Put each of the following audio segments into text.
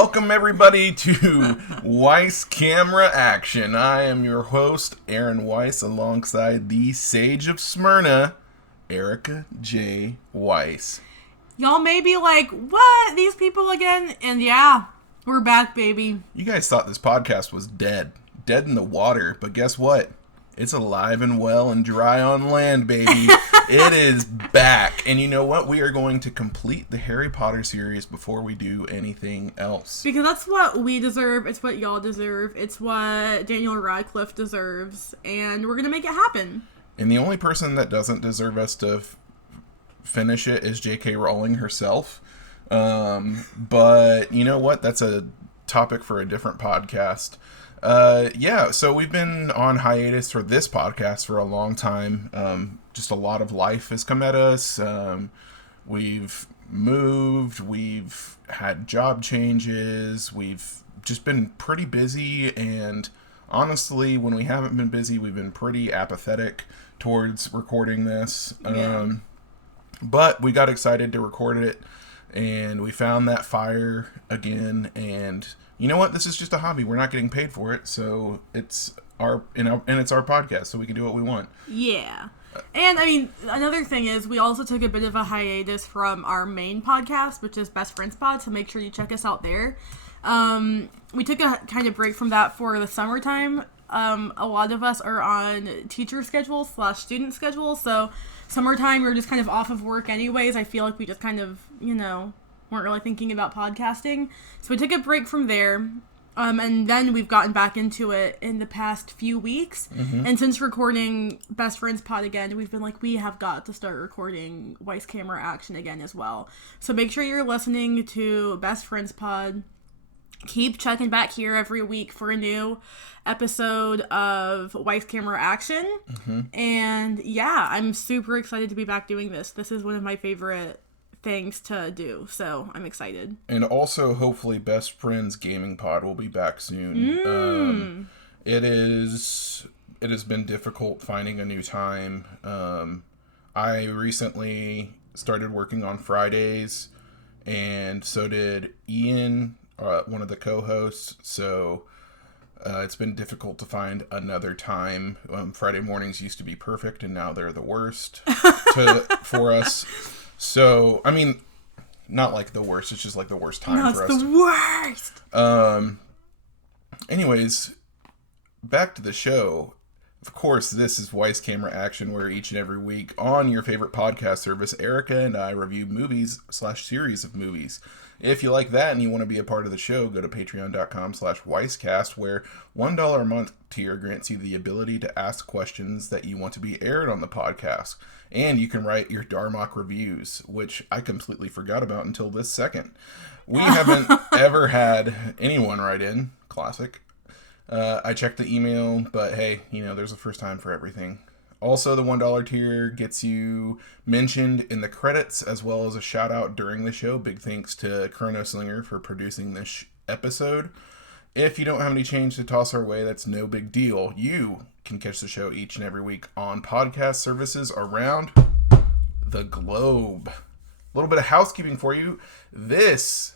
Welcome everybody to Weiss Camera Action. I am your host, Aaron Weiss, alongside the Sage of Smyrna, Erica J. Weiss. Y'all may be like, what? These people again? And yeah, we're back, baby. You guys thought this podcast was dead in the water, but guess what? It's alive and well and dry on land, baby. It is back. And you know what? We are going to complete the Harry Potter series before we do anything else. Because that's what we deserve. It's what y'all deserve. It's what Daniel Radcliffe deserves. And we're going to make it happen. And the only person that doesn't deserve us to finish it is J.K. Rowling herself. But you know what? That's a topic for a different podcast. So we've been on hiatus for this podcast for a long time. Just a lot of life has come at us. We've moved, we've had job changes, we've just been pretty busy, and honestly, when we haven't been busy, we've been pretty apathetic towards recording this. Yeah. But we got excited to record it, and we found that fire again, and you know what? This is just a hobby. We're not getting paid for it, so it's our podcast, so we can do what we want. Yeah. And, I mean, another thing is we also took a bit of a hiatus from our main podcast, which is Best Friends Pod, so make sure you check us out there. We took a kind of break from that for the summertime. A lot of us are on teacher schedules / student schedules, so summertime we're just kind of off of work anyways. I feel like we just kind of, weren't really thinking about podcasting. So we took a break from there. And then we've gotten back into it in the past few weeks. Mm-hmm. And since recording Best Friends Pod again, we've been like, we have got to start recording Weiss Camera Action again as well. So make sure you're listening to Best Friends Pod. Keep checking back here every week for a new episode of Weiss Camera Action. Mm-hmm. And yeah, I'm super excited to be back doing this. This is one of my favorite things to do, so I'm excited. And also, hopefully, Best Friends Gaming Pod will be back soon. It has been difficult finding a new time. I recently started working on Fridays, and so did Ian, one of the co-hosts, so it's been difficult to find another time. Friday mornings used to be perfect, and now they're the worst for us. So, I mean, not like the worst, it's just like the worst time for us. It's the worst! Anyways, back to the show. Of course, this is Weiss Camera Action, where each and every week on your favorite podcast service, Erica and I review movies / series of movies. If you like that and you want to be a part of the show, go to patreon.com/WeissCast, where $1 a month tier grants you the ability to ask questions that you want to be aired on the podcast. And you can write your Darmok reviews, which I completely forgot about until this second. We haven't ever had anyone write in. Classic. I checked the email, but hey, there's a first time for everything. Also, the $1 tier gets you mentioned in the credits, as well as a shout out during the show. Big thanks to Chrono Slinger for producing this episode. If you don't have any change to toss our way, that's no big deal. You can catch the show each and every week on podcast services around the globe. A little bit of housekeeping for you. This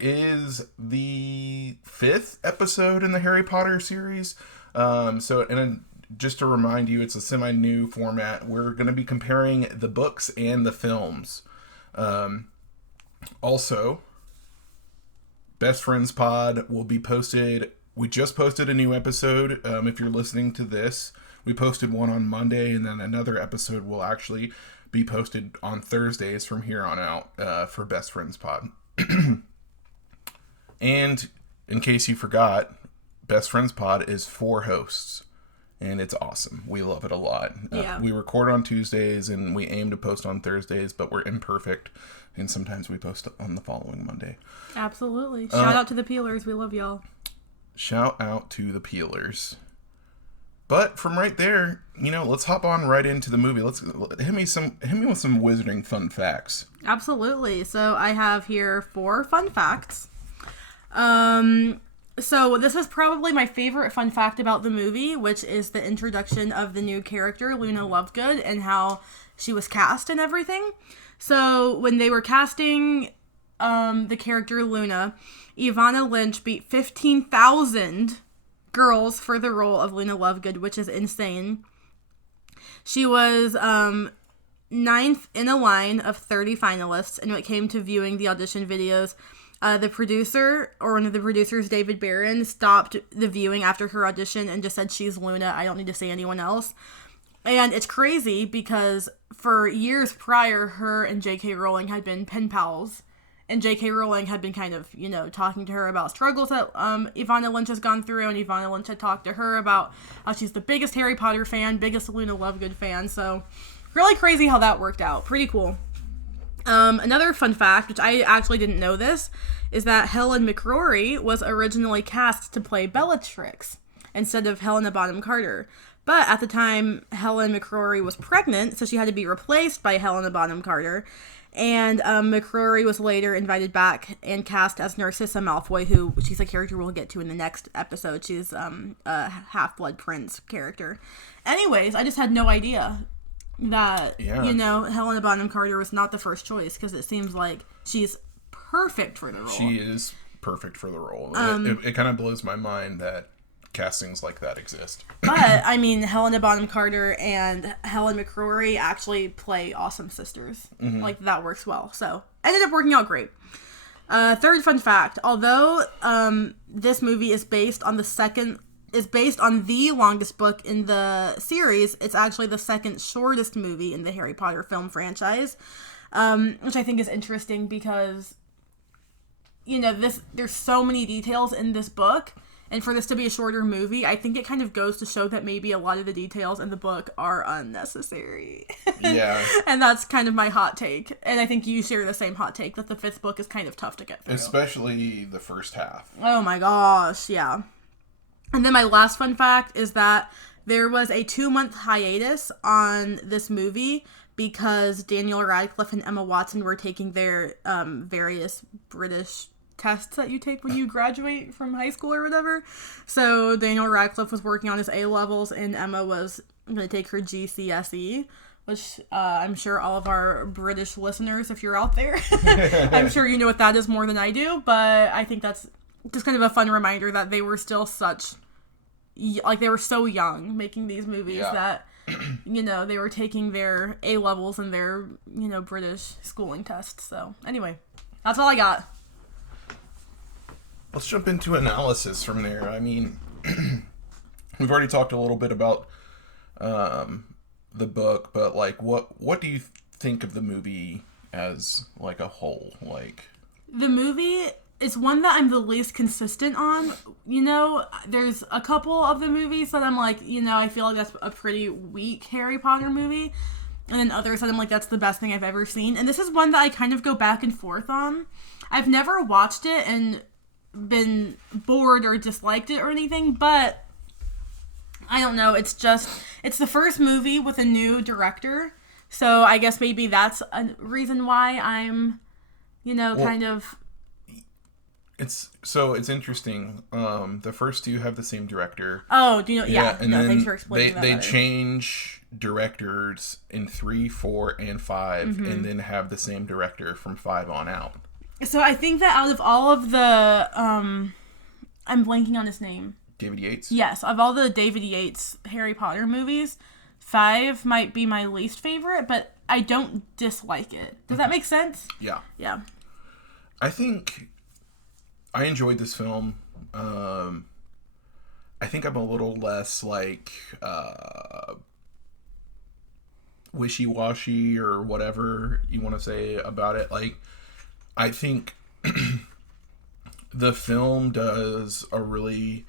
is the 5th episode in the Harry Potter series. Just to remind you, it's a semi-new format. We're going to be comparing the books and the films. Also, Best Friends Pod will be posted. We just posted a new episode. If you're listening to this, we posted one on Monday, and then another episode will actually be posted on Thursdays from here on out for Best Friends Pod. And in case you forgot, Best Friends Pod is 4 hosts. And it's awesome. We love it a lot. Yeah. We record on Tuesdays, and we aim to post on Thursdays, but we're imperfect. And sometimes we post on the following Monday. Absolutely. Shout out to the Peelers. We love y'all. Shout out to the Peelers. But from right there, let's hop on right into the movie. Hit me with some wizarding fun facts. Absolutely. So I have here 4 fun facts. So this is probably my favorite fun fact about the movie, which is the introduction of the new character, Luna Lovegood, and how she was cast and everything. So when they were casting the character Luna, Ivana Lynch beat 15,000 girls for the role of Luna Lovegood, which is insane. She was 9th in a line of 30 finalists, and when it came to viewing the audition videos, the producer, or one of the producers, David Barron, stopped the viewing after her audition and just said, "She's Luna, I don't need to say anyone else." And it's crazy because for years prior, her and J.K. Rowling had been pen pals. And J.K. Rowling had been kind of, talking to her about struggles that Ivana Lynch has gone through. And Ivana Lynch had talked to her about how she's the biggest Harry Potter fan, biggest Luna Lovegood fan. So really crazy how that worked out. Pretty cool. Another fun fact, which I actually didn't know this, is that Helen McCrory was originally cast to play Bellatrix instead of Helena Bonham Carter. But at the time, Helen McCrory was pregnant, so she had to be replaced by Helena Bonham Carter. And McCrory was later invited back and cast as Narcissa Malfoy, who she's a character we'll get to in the next episode. She's a Half-Blood Prince character. Anyways, I just had no idea that, Helena Bonham Carter was not the first choice, because it seems like she's perfect for the role. She is perfect for the role. It kind of blows my mind that castings like that exist. But, Helena Bonham Carter and Helen McCrory actually play awesome sisters. Mm-hmm. Like, that works well. So, ended up working out great. Third fun fact, although this movie is based on the longest book in the series, it's actually the second shortest movie in the Harry Potter film franchise, which I think is interesting because, there's so many details in this book, and for this to be a shorter movie, I think it kind of goes to show that maybe a lot of the details in the book are unnecessary. Yeah. And that's kind of my hot take, and I think you share the same hot take, that the fifth book is kind of tough to get through. Especially the first half. Oh my gosh, yeah. And then my last fun fact is that there was a 2-month hiatus on this movie because Daniel Radcliffe and Emma Watson were taking their various British tests that you take when you graduate from high school or whatever. So Daniel Radcliffe was working on his A-levels, and Emma was going to take her GCSE, which I'm sure all of our British listeners, if you're out there, I'm sure you know what that is more than I do, but I think that's just kind of a fun reminder that they were still they were so young making these movies that, they were taking their A-levels and their, British schooling tests. So, anyway, that's all I got. Let's jump into analysis from there. We've already talked a little bit about the book, but, what do you think of the movie as, a whole? The movie is one that I'm the least consistent on. There's a couple of the movies that I'm I feel like that's a pretty weak Harry Potter movie. And then others that I'm that's the best thing I've ever seen. And this is one that I kind of go back and forth on. I've never watched it and been bored or disliked it or anything, but I don't know. It's the first movie with a new director. So I guess maybe that's a reason why I'm, kind of... It's interesting. The first two have the same director. Oh, do you know? Yeah. And then thanks for explaining that. They change directors in 3, 4, and 5, mm-hmm. and then have the same director from 5 on out. So I think that out of all of the, I'm blanking on his name. David Yates? Yes, of all the David Yates Harry Potter movies, 5 might be my least favorite, but I don't dislike it. Does that make sense? Yeah. Yeah. I think I enjoyed this film. I think I'm a little less, wishy-washy or whatever you want to say about it. I think the film does a really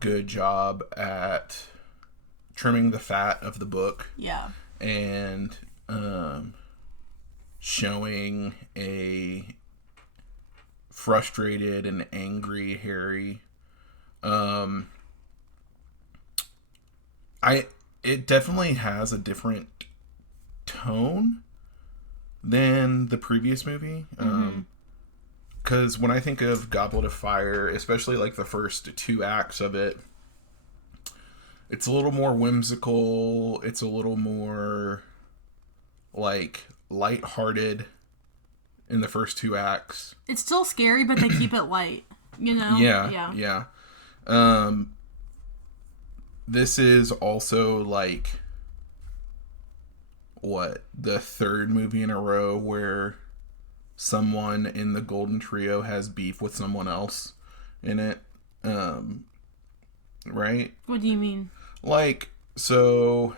good job at trimming the fat of the book. Yeah. And showing a frustrated and angry Harry. It definitely has a different tone than the previous movie. Because when I think of Goblet of Fire, especially the first 2 acts of it, it's a little more whimsical. It's a little more lighthearted. in the first 2 acts. It's still scary, but they keep it light, you know? Yeah. This is also like the 3rd movie in a row where someone in the Golden Trio has beef with someone else in it. Right? What do you mean? Like, so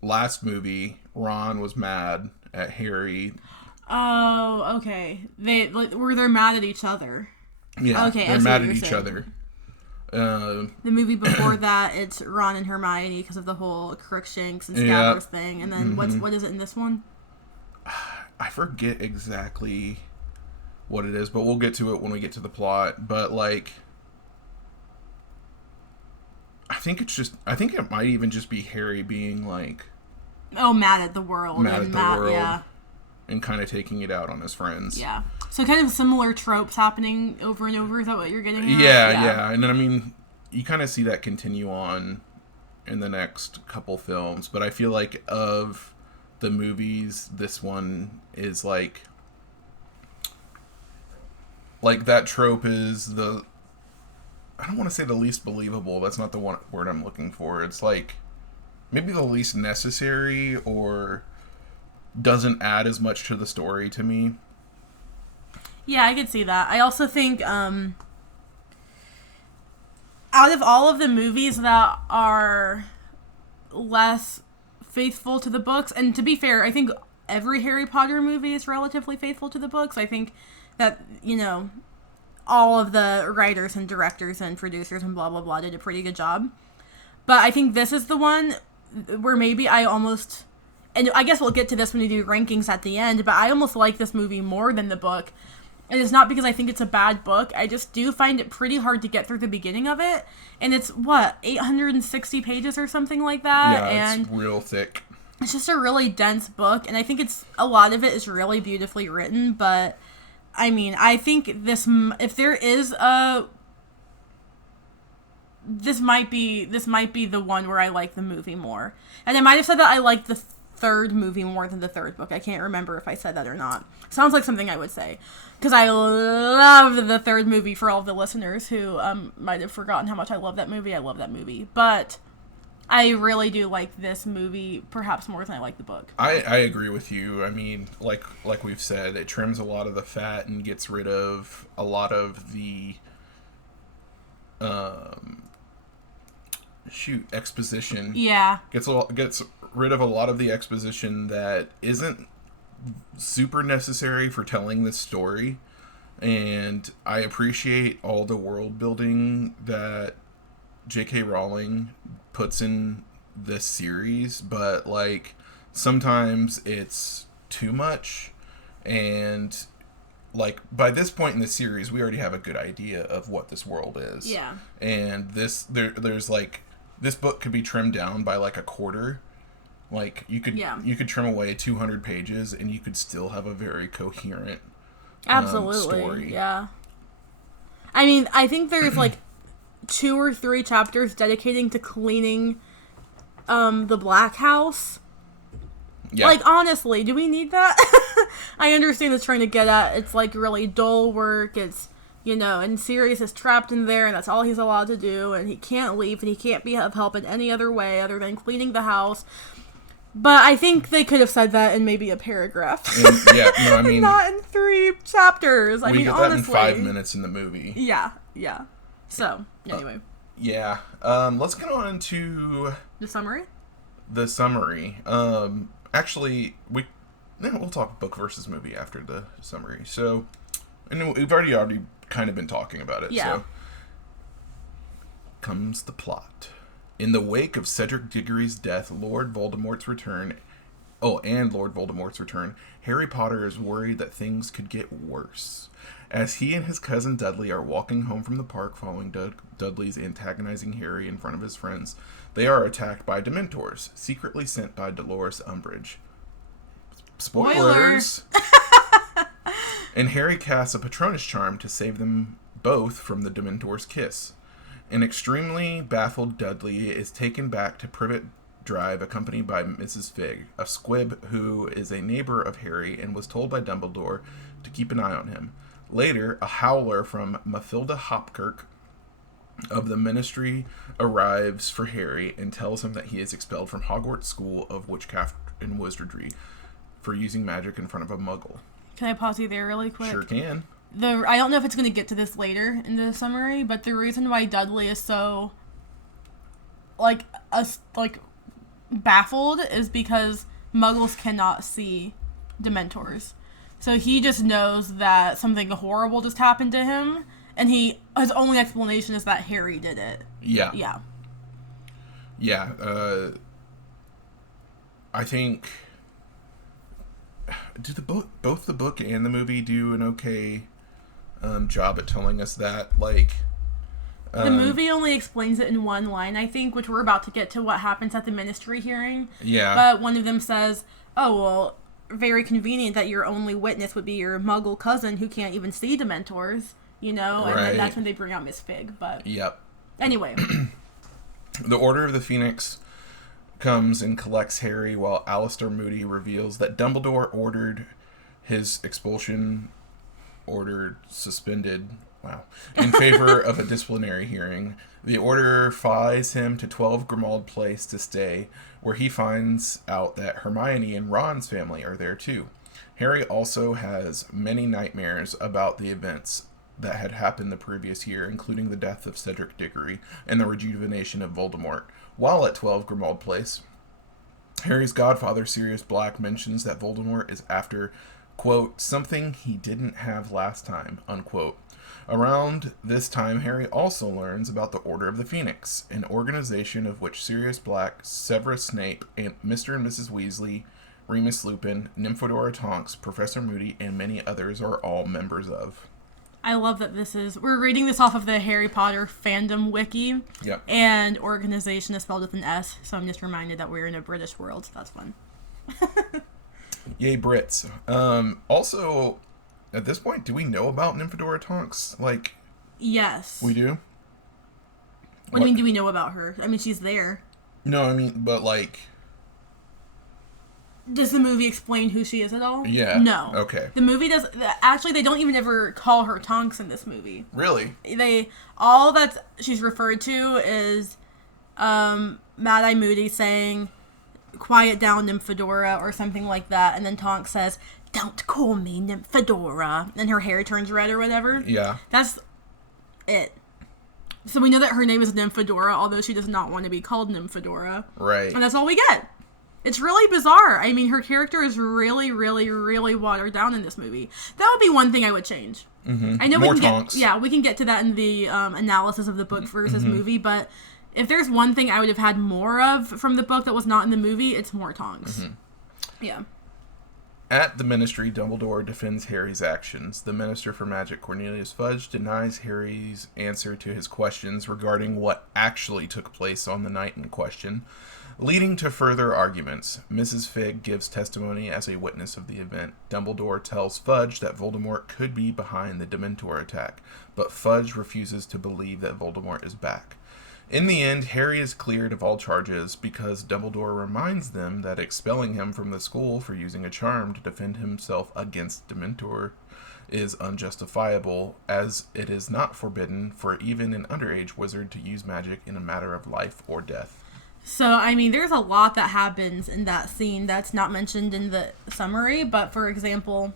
last movie, Ron was mad at Harry. Oh, okay. They're mad at each other. Yeah, okay, they're mad at each other. The movie before that, it's Ron and Hermione because of the whole Crookshanks and Scabbers thing. And then what is it in this one? I forget exactly what it is, but we'll get to it when we get to the plot. But like, I think it might even just be Harry being like, mad at the world. Yeah. And kind of taking it out on his friends. Yeah. So kind of similar tropes happening over and over. Is that what you're getting at? Yeah. And then, I mean, you kind of see that continue on in the next couple films. But I feel like of the movies, this one is like that trope is I don't want to say the least believable. That's not the word I'm looking for. It's like maybe the least necessary or doesn't add as much to the story to me. Yeah, I could see that. I also think out of all of the movies that are less faithful to the books, and to be fair, I think every Harry Potter movie is relatively faithful to the books. I think that, you know, all of the writers and directors and producers and blah, blah, blah did a pretty good job. But I think this is the one where maybe I almost... And I guess we'll get to this when we do rankings at the end, but I almost like this movie more than the book. And it's not because I think it's a bad book. I just do find it pretty hard to get through the beginning of it. And it's, 860 pages or something like that? Yeah, and it's real thick. It's just a really dense book. And I think a lot of it is really beautifully written. But, I mean, I think if there is a... This might be the one where I like the movie more. And I might have said that I like the 3rd movie more than the 3rd book. I can't remember if I said that or not. Sounds like something I would say. Because I love the 3rd movie for all of the listeners who might have forgotten how much I love that movie. I love that movie. But I really do like this movie perhaps more than I like the book. I agree with you. I mean, like we've said, it trims a lot of the fat and gets rid of a lot of the exposition. Yeah. Gets rid of a lot of the exposition that isn't super necessary for telling this story. And I appreciate all the world building that J.K. Rowling puts in this series, but like sometimes it's too much. And like by this point in the series, we already have a good idea of what this world is. Yeah. And there's like this book could be trimmed down by like a quarter. Like you could trim away 200 pages and you could still have a very coherent story. Yeah. I mean, I think there's like 2 or 3 chapters dedicating to cleaning the Black House. Yeah. Like, honestly, do we need that? I understand it's trying to get at, it's like really dull work. It's, you know, and Sirius is trapped in there and that's all he's allowed to do and he can't leave and he can't be of help in any other way other than cleaning the house. But I think they could have said that in maybe a paragraph. I mean... Not in 3 chapters. We get that in 5 minutes in the movie. Yeah. So, anyway. Let's get on to... The summary? Actually, we'll talk book versus movie after the summary. So, and we've already kind of been talking about it. Yeah. So, comes the plot. In the wake of Cedric Diggory's death, and Lord Voldemort's return, Harry Potter is worried that things could get worse. As he and his cousin Dudley are walking home from the park following Dudley's antagonizing Harry in front of his friends, they are attacked by Dementors, secretly sent by Dolores Umbridge. Spoilers! And Harry casts a Patronus charm to save them both from the Dementor's kiss. An extremely baffled Dudley is taken back to Privet drive accompanied by Mrs. Figg, a squib who is a neighbor of Harry and was told by Dumbledore to keep an eye on him. Later, a howler from Mathilda Hopkirk of the Ministry arrives for Harry and tells him that he is expelled from Hogwarts School of Witchcraft and Wizardry for using magic in front of a muggle. Can I pause you there really quick? Sure can. I don't know if it's going to get to this later in the summary, but the reason why Dudley is so baffled is because muggles cannot see Dementors. So he just knows that something horrible just happened to him, and his only explanation is that Harry did it. Yeah. Yeah. Yeah. I think both the book and the movie do an okay job at telling us that. The movie only explains it in one line, I think, which we're about to get to what happens at the Ministry hearing. Yeah. But one of them says, "Oh, well, very convenient that your only witness would be your muggle cousin who can't even see Dementors," and then that's when they bring out Miss Figg. But yep. Anyway. The Order of the Phoenix comes and collects Harry while Alistair Moody reveals that Dumbledore ordered his expulsion suspended in favor of a disciplinary hearing. The order flies him to 12 Grimmauld Place to stay, where he finds out that Hermione and Ron's family are there too. Harry also has many nightmares about the events that had happened the previous year, including the death of Cedric Diggory and the rejuvenation of Voldemort. While at 12 Grimmauld Place, Harry's godfather, Sirius Black, mentions that Voldemort is after, quote, something he didn't have last time, unquote. Around this time, Harry also learns about the Order of the Phoenix, an organization of which Sirius Black, Severus Snape, and Mr. and Mrs. Weasley, Remus Lupin, Nymphadora Tonks, Professor Moody, and many others are all members of. I love that we're reading this off of the Harry Potter fandom wiki. Yep. And organization is spelled with an S, so I'm just reminded that we're in a British world, so that's fun. Yay, Brits. Also, at this point, do we know about Nymphadora Tonks? Yes. We do? What do you mean, do we know about her? I mean, she's there. No, I mean, but Does the movie explain who she is at all? Yeah. No. Okay. The movie does. Actually, they don't even ever call her Tonks in this movie. Really? All that she's referred to is Mad-Eye Moody saying, "Quiet down, Nymphadora," or something like that, and then Tonks says, "Don't call me Nymphadora," and her hair turns red or whatever. Yeah. That's it. So we know that her name is Nymphadora, although she does not want to be called Nymphadora. Right. And that's all we get. It's really bizarre. I mean, her character is really, really, really watered down in this movie. That would be one thing I would change. Mm-hmm. I know More we can Tonks. we can get to that in the analysis of the book versus movie, but if there's one thing I would have had more of from the book that was not in the movie, it's more Tonks. Mm-hmm. Yeah. At the Ministry, Dumbledore defends Harry's actions. The Minister for Magic, Cornelius Fudge, denies Harry's answer to his questions regarding what actually took place on the night in question, leading to further arguments. Mrs. Figg gives testimony as a witness of the event. Dumbledore tells Fudge that Voldemort could be behind the Dementor attack, but Fudge refuses to believe that Voldemort is back. In the end, Harry is cleared of all charges because Dumbledore reminds them that expelling him from the school for using a charm to defend himself against Dementor is unjustifiable, as it is not forbidden for even an underage wizard to use magic in a matter of life or death. So, I mean, there's a lot that happens in that scene that's not mentioned in the summary, but for example,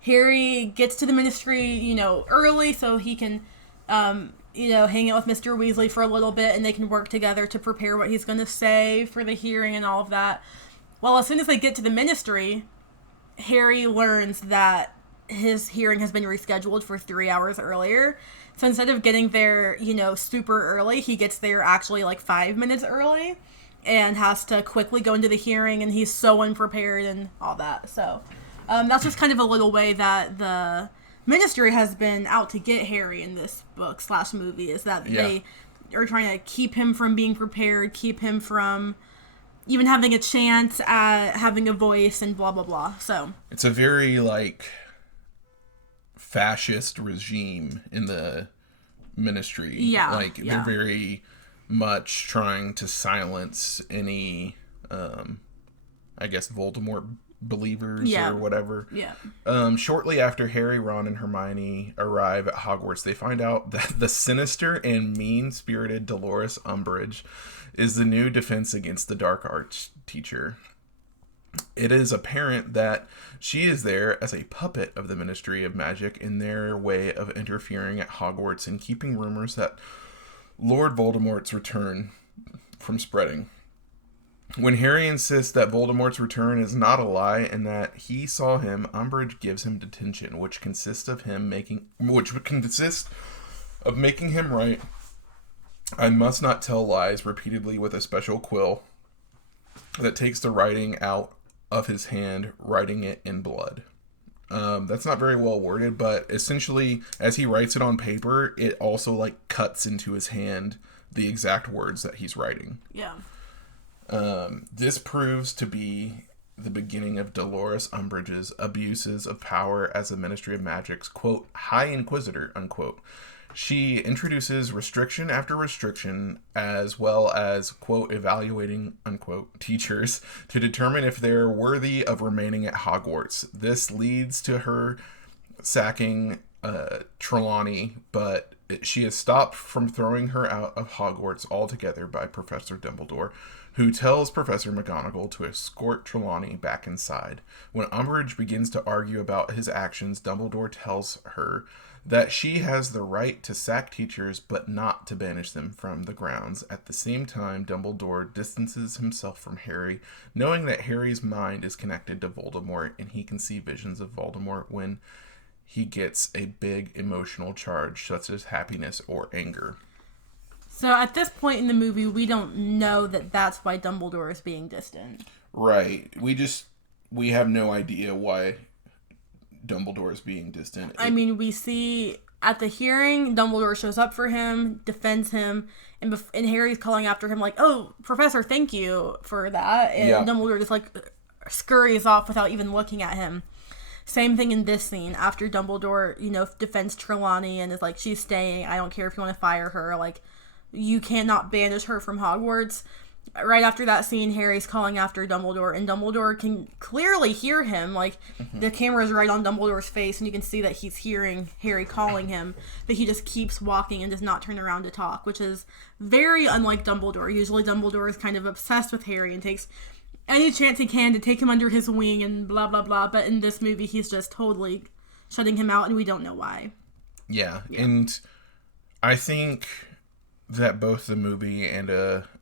Harry gets to the Ministry, early so he can, hang out with Mr. Weasley for a little bit and they can work together to prepare what he's going to say for the hearing and all of that. Well, as soon as they get to the Ministry, Harry learns that his hearing has been rescheduled for 3 hours earlier. So instead of getting there, super early, he gets there actually 5 minutes early and has to quickly go into the hearing, and he's so unprepared and all that. So that's just kind of a little way that the Ministry has been out to get Harry in this book / movie, is that they are trying to keep him from being prepared, keep him from even having a chance at having a voice and blah, blah, blah. So it's a very, fascist regime in the Ministry. Yeah. They're very much, trying to silence any, I guess, Voldemort believers or whatever. Yeah. Shortly after Harry, Ron, and Hermione arrive at Hogwarts, they find out that the sinister and mean-spirited Dolores Umbridge is the new Defense Against the Dark Arts teacher. It is apparent that she is there as a puppet of the Ministry of Magic in their way of interfering at Hogwarts and keeping rumors that Lord Voldemort's return from spreading. When Harry insists that Voldemort's return is not a lie and that he saw him, Umbridge gives him detention, which consists of making him write "I must not tell lies" repeatedly with a special quill that takes the writing out of his hand, writing it in blood. That's not very well worded, but essentially, as he writes it on paper, it also like cuts into his hand the exact words that he's writing. Yeah. This proves to be the beginning of Dolores Umbridge's abuses of power as a Ministry of Magic's, quote, High Inquisitor, unquote. She introduces restriction after restriction, as well as, quote, evaluating, unquote, teachers to determine if they're worthy of remaining at Hogwarts. This leads to her sacking Trelawney, but she is stopped from throwing her out of Hogwarts altogether by Professor Dumbledore, who tells Professor McGonagall to escort Trelawney back inside. When Umbridge begins to argue about his actions, Dumbledore tells her that she has the right to sack teachers, but not to banish them from the grounds. At the same time, Dumbledore distances himself from Harry, knowing that Harry's mind is connected to Voldemort, and he can see visions of Voldemort when he gets a big emotional charge, such as happiness or anger. So at this point in the movie, we don't know that that's why Dumbledore is being distant. Right. We have no idea why Dumbledore is being distant. I mean, we see at the hearing, Dumbledore shows up for him, defends him, and Harry's calling after him like, "Oh, Professor, thank you for that." And Dumbledore just like scurries off without even looking at him. Same thing in this scene after Dumbledore, defends Trelawney and is like, "She's staying. I don't care if you want to fire her. Like, you cannot banish her from Hogwarts." Right after that scene, Harry's calling after Dumbledore, and Dumbledore can clearly hear him. Like, the camera's right on Dumbledore's face, and you can see that he's hearing Harry calling him, but he just keeps walking and does not turn around to talk, which is very unlike Dumbledore. Usually Dumbledore is kind of obsessed with Harry and takes any chance he can to take him under his wing and blah, blah, blah, but in this movie, he's just totally shutting him out, and we don't know why. Yeah. And I think that both the movie and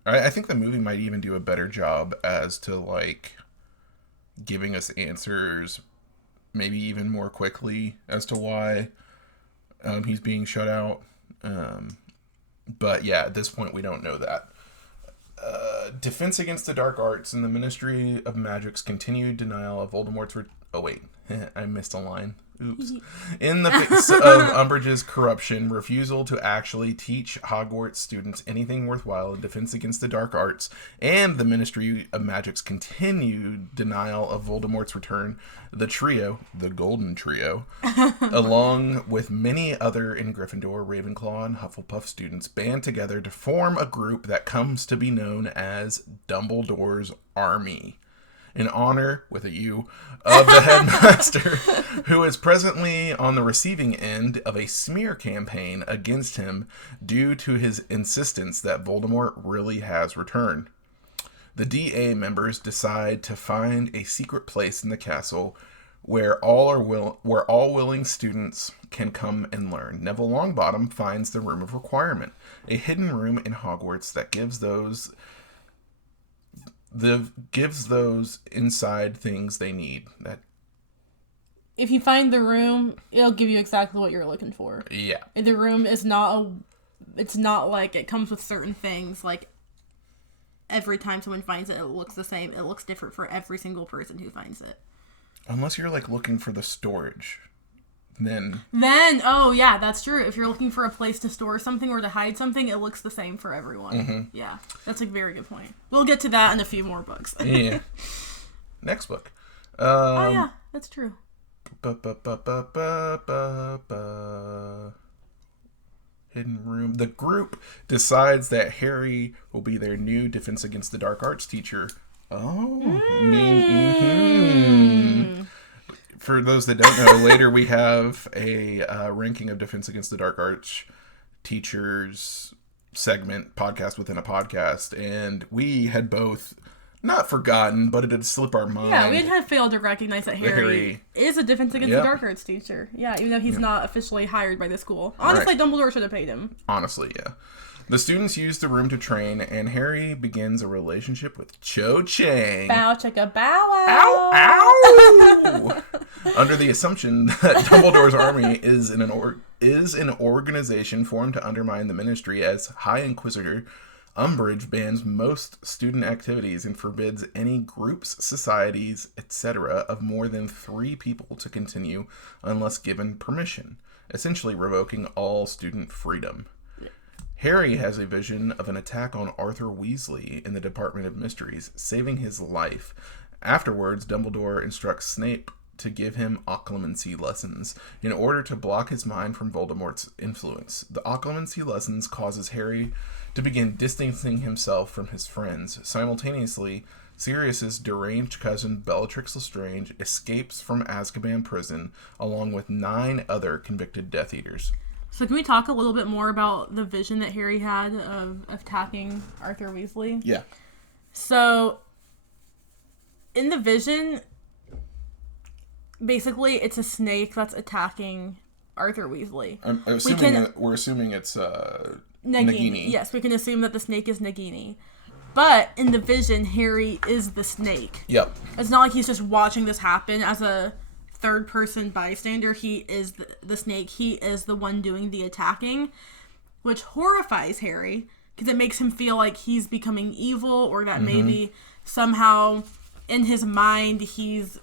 I think the movie might even do a better job as to like giving us answers maybe even more quickly as to why he's being shut out. But yeah, at this point we don't know that. Defense Against the Dark Arts and the Ministry of Magic's continued denial of Voldemort's oh wait, I missed a line. Oops. In the face of Umbridge's corruption, refusal to actually teach Hogwarts students anything worthwhile in Defense Against the Dark Arts, and the Ministry of Magic's continued denial of Voldemort's return, the trio, the Golden Trio, along with many other in Gryffindor, Ravenclaw, and Hufflepuff students, band together to form a group that comes to be known as Dumbledore's Army, in honor, with a U, of the headmaster, who is presently on the receiving end of a smear campaign against him due to his insistence that Voldemort really has returned. The DA members decide to find a secret place in the castle where all willing students can come and learn. Neville Longbottom finds the Room of Requirement, a hidden room in Hogwarts that gives those inside things they need. That if you find the room, it'll give you exactly what you're looking for. Yeah. And the room is it's not like it comes with certain things. Like, every time someone finds it, it looks the same. It looks different for every single person who finds it. Unless you're like looking for the storage. Then, oh yeah, that's true. If you're looking for a place to store something or to hide something, it looks the same for everyone. Mm-hmm. Yeah, that's a very good point. We'll get to that in a few more books. Yeah. Next book. Oh yeah, that's true. hidden room. The group decides that Harry will be their new Defense Against the Dark Arts teacher. Oh, For those that don't know, later we have a ranking of Defense Against the Dark Arts teachers segment, podcast within a podcast, and we had both not forgotten, but it had slipped our mind. Yeah, we had failed to recognize that Harry is a Defense Against the Dark Arts teacher. Yeah, even though he's not officially hired by the school. Honestly, right. Dumbledore should have paid him. Honestly, yeah. The students use the room to train, and Harry begins a relationship with Cho Chang. Bow chicka bow wow. Ow, ow! Under the assumption that Dumbledore's army is an organization formed to undermine the Ministry, as High Inquisitor Umbridge bans most student activities and forbids any groups, societies, etc. of more than 3 people to continue unless given permission, essentially revoking all student freedom. Harry has a vision of an attack on Arthur Weasley in the Department of Mysteries, saving his life. Afterwards, Dumbledore instructs Snape to give him occlumency lessons in order to block his mind from Voldemort's influence. The occlumency lessons causes Harry to begin distancing himself from his friends. Simultaneously, Sirius's deranged cousin Bellatrix Lestrange escapes from Azkaban prison along with 9 other convicted Death Eaters. So can we talk a little bit more about the vision that Harry had of attacking Arthur Weasley? Yeah. So, in the vision, basically it's a snake that's attacking Arthur Weasley. We're assuming it's Nagini. Yes, we can assume that the snake is Nagini. But in the vision, Harry is the snake. Yep. It's not like he's just watching this happen as a third-person bystander. He is the snake. He is the one doing the attacking, which horrifies Harry because it makes him feel like he's becoming evil, or that maybe somehow in his mind he's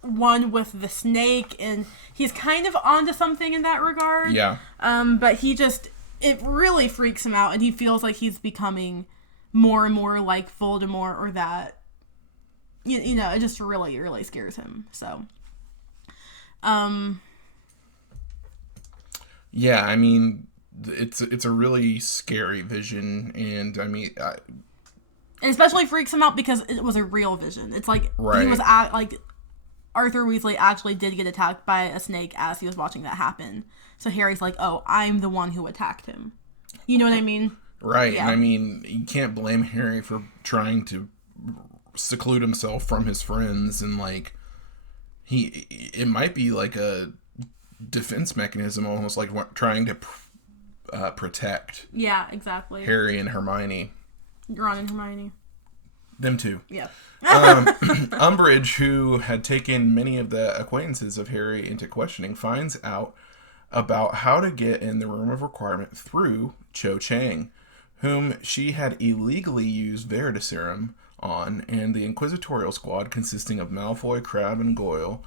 one with the snake, and he's kind of onto something in that regard. Yeah. But it really freaks him out, and he feels like he's becoming more and more like Voldemort, or that, you know, it just really, really scares him. So, yeah, I mean, it's a really scary vision, and I mean, and especially freaks him out because it was a real vision. It's like he was like Arthur Weasley actually did get attacked by a snake as he was watching that happen. So Harry's like, "Oh, I'm the one who attacked him." You know what I mean? Right. Yeah. And I mean, you can't blame Harry for trying to seclude himself from his friends, and like it might be like a defense mechanism, almost like trying to protect. Yeah, exactly. Harry and Hermione. Ron and Hermione. Them too. Yeah. Umbridge, who had taken many of the acquaintances of Harry into questioning, finds out about how to get in the Room of Requirement through Cho Chang, whom she had illegally used Veritaserum on, and the Inquisitorial Squad, consisting of Malfoy, Crabbe, and Goyle,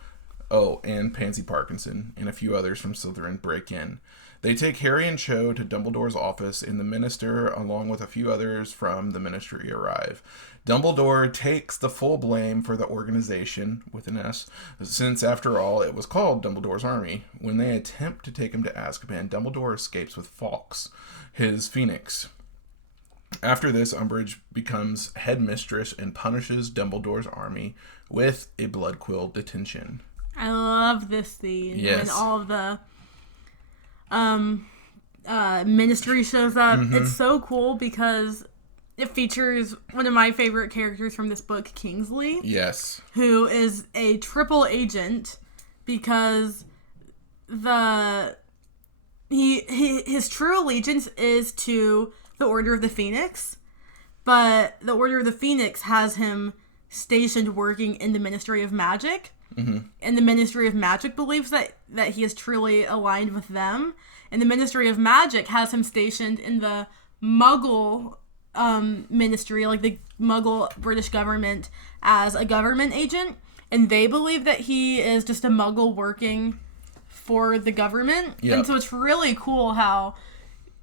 and Pansy Parkinson, and a few others from Slytherin, break in. They take Harry and Cho to Dumbledore's office, and the Minister, along with a few others from the Ministry, arrive. Dumbledore takes the full blame for the organization, with an S, since, after all, it was called Dumbledore's Army. When they attempt to take him to Azkaban, Dumbledore escapes with Fawkes, his phoenix. After this, Umbridge becomes headmistress and punishes Dumbledore's army with a blood quill detention. I love this scene. Yes. When all of the ministry shows up. It's so cool because it features one of my favorite characters from this book, Kingsley. Yes. Who is a triple agent because his true allegiance is to the Order of the Phoenix, but the Order of the Phoenix has him stationed working in the Ministry of Magic, and the Ministry of Magic believes that he is truly aligned with them, and the Ministry of Magic has him stationed in the Muggle ministry, like the Muggle British government, as a government agent, and they believe that he is just a Muggle working for the government. Yep. And so it's really cool how,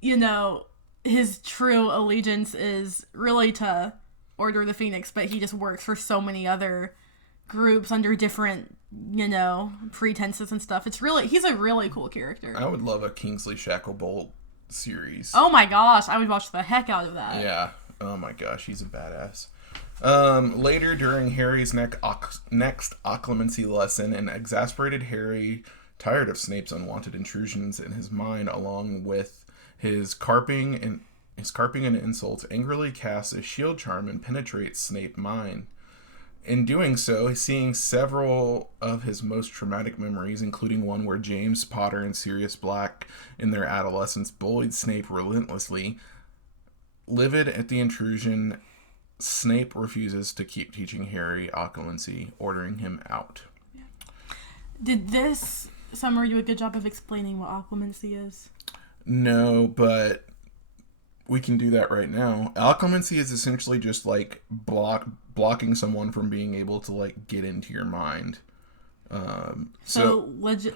you know, his true allegiance is really to Order of the Phoenix, but he just works for so many other groups under different, you know, pretenses and stuff. He's a really cool character. I would love a Kingsley Shacklebolt series. Oh my gosh, I would watch the heck out of that. Yeah. Oh my gosh, he's a badass. Later, during Harry's next occlumency lesson, an exasperated Harry, tired of Snape's unwanted intrusions in his mind, along with his carping and insults, angrily casts a shield charm and penetrates Snape's mind. In doing so, seeing several of his most traumatic memories, including one where James Potter and Sirius Black in their adolescence bullied Snape relentlessly. Livid at the intrusion, Snape refuses to keep teaching Harry occlumency, ordering him out. Did this summary do a good job of explaining what occlumency is? No, but we can do that right now. Occlumency is essentially just like blocking someone from being able to like get into your mind. Legimancy,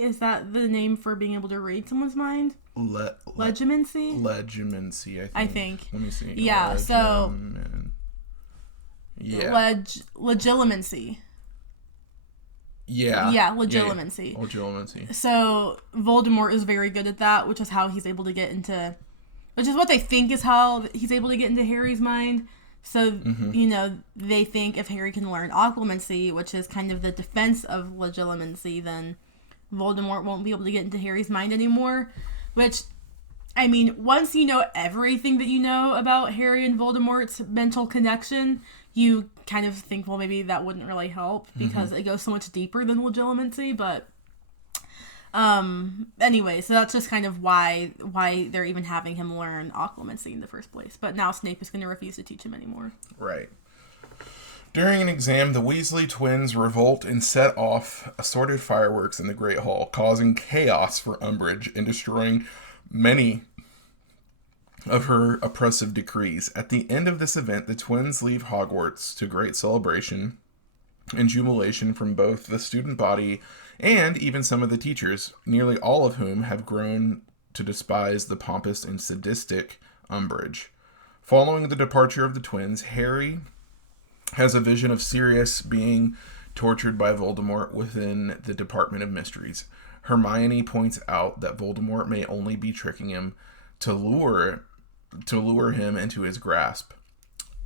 is that the name for being able to read someone's mind? Legimancy? Legimancy, I think. Let me see. Yeah, legilimency. Yeah, legilimency. Yeah. Legilimency. So Voldemort is very good at that, which is how he's able to get into, which is what they think is how he's able to get into Harry's mind. So, they think if Harry can learn occlumency, which is kind of the defense of legilimency, then Voldemort won't be able to get into Harry's mind anymore. Which, I mean, once you know everything that you know about Harry and Voldemort's mental connection, you kind of think, well, maybe that wouldn't really help because it goes so much deeper than legilimency. But anyway, so that's just kind of why they're even having him learn occlumency in the first place. But now Snape is going to refuse to teach him anymore. Right. During an exam, the Weasley twins revolt and set off assorted fireworks in the Great Hall, causing chaos for Umbridge and destroying many of her oppressive decrees. At the end of this event, the twins leave Hogwarts to great celebration and jubilation from both the student body and even some of the teachers, nearly all of whom have grown to despise the pompous and sadistic Umbridge. Following the departure of the twins, Harry has a vision of Sirius being tortured by Voldemort within the Department of Mysteries. Hermione points out that Voldemort may only be tricking him to lure him into his grasp.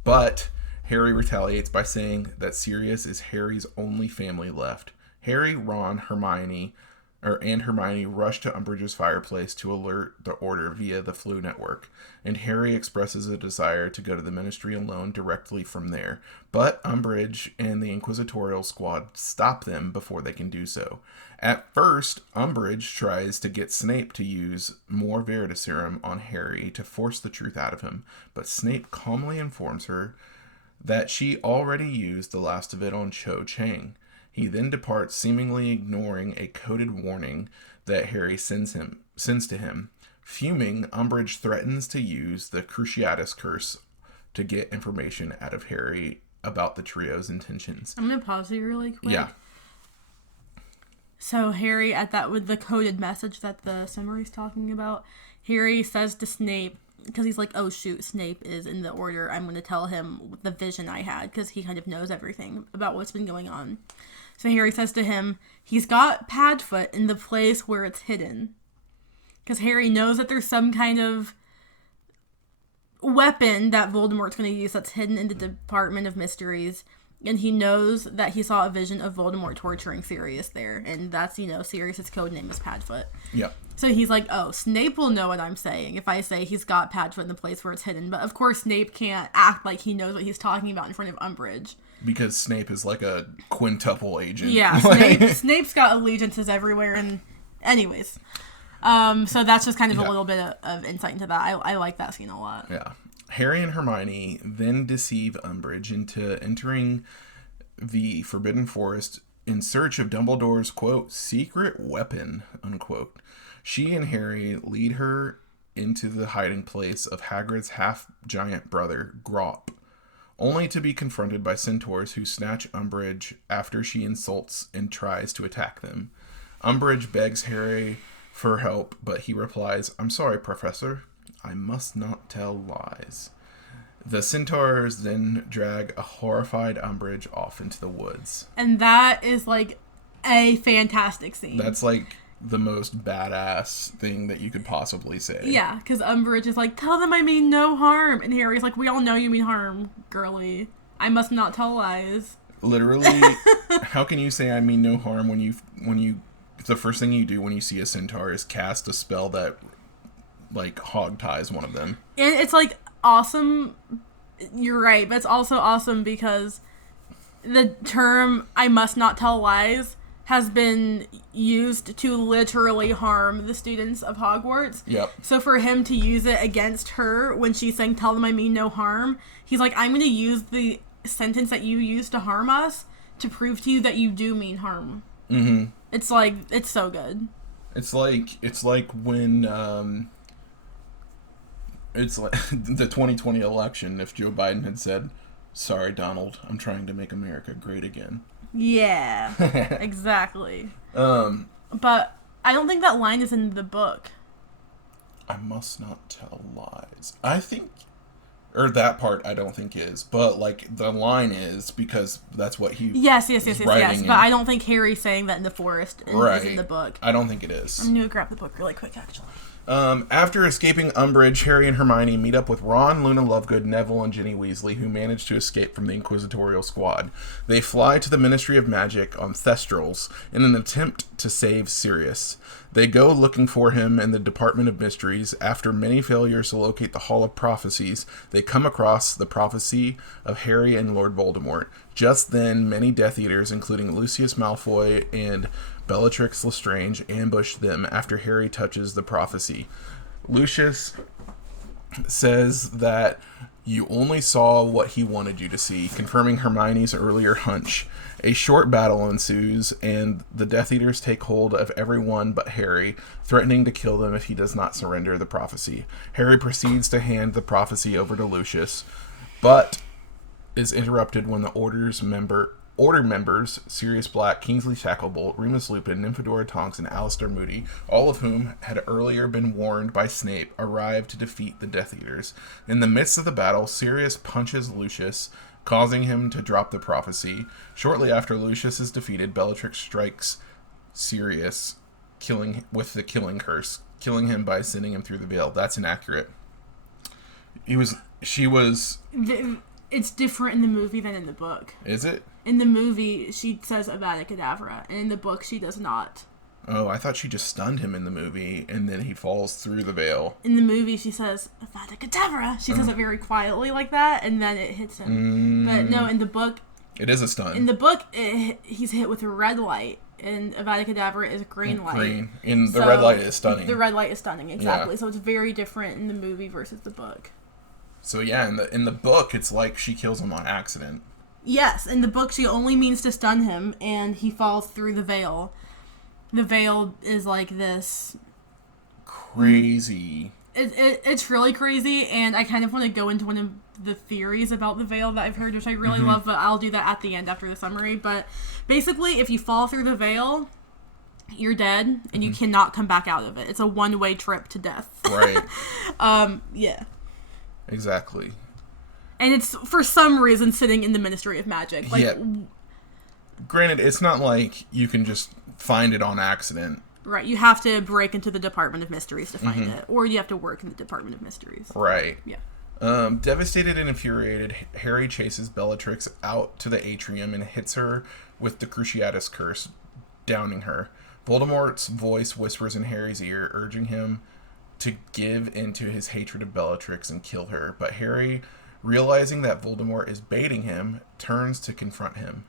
But Harry retaliates by saying that Sirius is Harry's only family left. Harry, Ron, Hermione rush to Umbridge's fireplace to alert the Order via the Flu Network, and Harry expresses a desire to go to the Ministry alone directly from there. But Umbridge and the Inquisitorial Squad stop them before they can do so. At first, Umbridge tries to get Snape to use more Veritaserum on Harry to force the truth out of him, but Snape calmly informs her that she already used the last of it on Cho Chang. He then departs, seemingly ignoring a coded warning that Harry sends to him. Fuming, Umbridge threatens to use the Cruciatus Curse to get information out of Harry about the trio's intentions. I'm going to pause you really quick. Yeah. So Harry, with the coded message that the summary's talking about, Harry says to Snape, because he's like, oh shoot, Snape is in the Order, I'm going to tell him the vision I had, because he kind of knows everything about what's been going on. So Harry says to him, he's got Padfoot in the place where it's hidden. Because Harry knows that there's some kind of weapon that Voldemort's going to use that's hidden in the Department of Mysteries. And he knows that he saw a vision of Voldemort torturing Sirius there. And that's, Sirius's code name is Padfoot. Yeah. So he's like, oh, Snape will know what I'm saying if I say he's got Padfoot in the place where it's hidden. But of course, Snape can't act like he knows what he's talking about in front of Umbridge. Because Snape is like a quintuple agent. Yeah, Snape's got allegiances everywhere. And anyways, so that's just kind of a little bit of insight into that. I like that scene a lot. Yeah. Harry and Hermione then deceive Umbridge into entering the Forbidden Forest in search of Dumbledore's, quote, secret weapon, unquote. She and Harry lead her into the hiding place of Hagrid's half-giant brother, Grop, only to be confronted by centaurs who snatch Umbridge after she insults and tries to attack them. Umbridge begs Harry for help, but he replies, I'm sorry, Professor. I must not tell lies. The centaurs then drag a horrified Umbridge off into the woods. And that is, like, a fantastic scene. That's, like... the most badass thing that you could possibly say. Yeah, because Umbridge is like, tell them I mean no harm. And Harry's like, we all know you mean harm, girly. I must not tell lies. Literally, how can you say I mean no harm when you the first thing you do when you see a centaur is cast a spell that, like, hog ties one of them. And it's, like, awesome. You're right, but it's also awesome because the term I must not tell lies has been used to literally harm the students of Hogwarts. Yep. So for him to use it against her when she's saying, tell them I mean no harm, he's like, I'm going to use the sentence that you used to harm us to prove to you that you do mean harm. Mm-hmm. It's like, it's so good. It's like when, it's like the 2020 election, if Joe Biden had said, sorry, Donald, I'm trying to make America great again. Yeah, exactly. But I don't think that line is in the book. I must not tell lies. I think, or that part I don't think is, but, like, the line is because that's what he Yes. But I don't think Harry's saying that in the forest is in the book. I don't think it is. I'm going to grab the book really quick, actually. After escaping Umbridge, Harry and Hermione meet up with Ron, Luna Lovegood, Neville, and Ginny Weasley, who manage to escape from the Inquisitorial Squad. They fly to the Ministry of Magic on Thestrals in an attempt to save Sirius. They go looking for him in the Department of Mysteries. After many failures to locate the Hall of Prophecies, they come across the prophecy of Harry and Lord Voldemort. Just then, many Death Eaters, including Lucius Malfoy and Bellatrix Lestrange, ambush them after Harry touches the prophecy. Lucius says that you only saw what he wanted you to see, confirming Hermione's earlier hunch. A short battle ensues, and the Death Eaters take hold of everyone but Harry, threatening to kill them if he does not surrender the prophecy. Harry proceeds to hand the prophecy over to Lucius, but is interrupted when the Order members, Sirius Black, Kingsley Shacklebolt, Remus Lupin, Nymphadora Tonks, and Alistair Moody, all of whom had earlier been warned by Snape, arrive to defeat the Death Eaters. In the midst of the battle, Sirius punches Lucius, causing him to drop the prophecy. Shortly after Lucius is defeated, Bellatrix strikes Sirius, with the killing curse, killing him by sending him through the veil. That's inaccurate. She was... It's different in the movie than in the book. Is it? In the movie, she says Avada Kedavra, and in the book, she does not. Oh, I thought she just stunned him in the movie, and then he falls through the veil. In the movie, she says Avada Kedavra. She says it very quietly like that, and then it hits him. But no, in the book... It is a stun. In the book, he's hit with a red light, and Avada Kedavra is green light. Green. And the red light is stunning. The red light is stunning, exactly. Yeah. So it's very different in the movie versus the book. So yeah, in the book, it's like she kills him on accident. Yes, in the book, she only means to stun him, and he falls through the veil. The veil is like this... Crazy. It's really crazy, and I kind of want to go into one of the theories about the veil that I've heard, which I really love, but I'll do that at the end after the summary. But basically, if you fall through the veil, you're dead, and you cannot come back out of it. It's a one-way trip to death. Right. Yeah. Exactly. And it's, for some reason, sitting in the Ministry of Magic. Like, yeah. Granted, it's not like you can just find it on accident. Right, you have to break into the Department of Mysteries to find it, or you have to work in the Department of Mysteries. Right. Yeah. Devastated and infuriated, Harry chases Bellatrix out to the atrium and hits her with the Cruciatus Curse, downing her. Voldemort's voice whispers in Harry's ear, urging him to give into his hatred of Bellatrix and kill her, but Harry, realizing that Voldemort is baiting him, turns to confront him.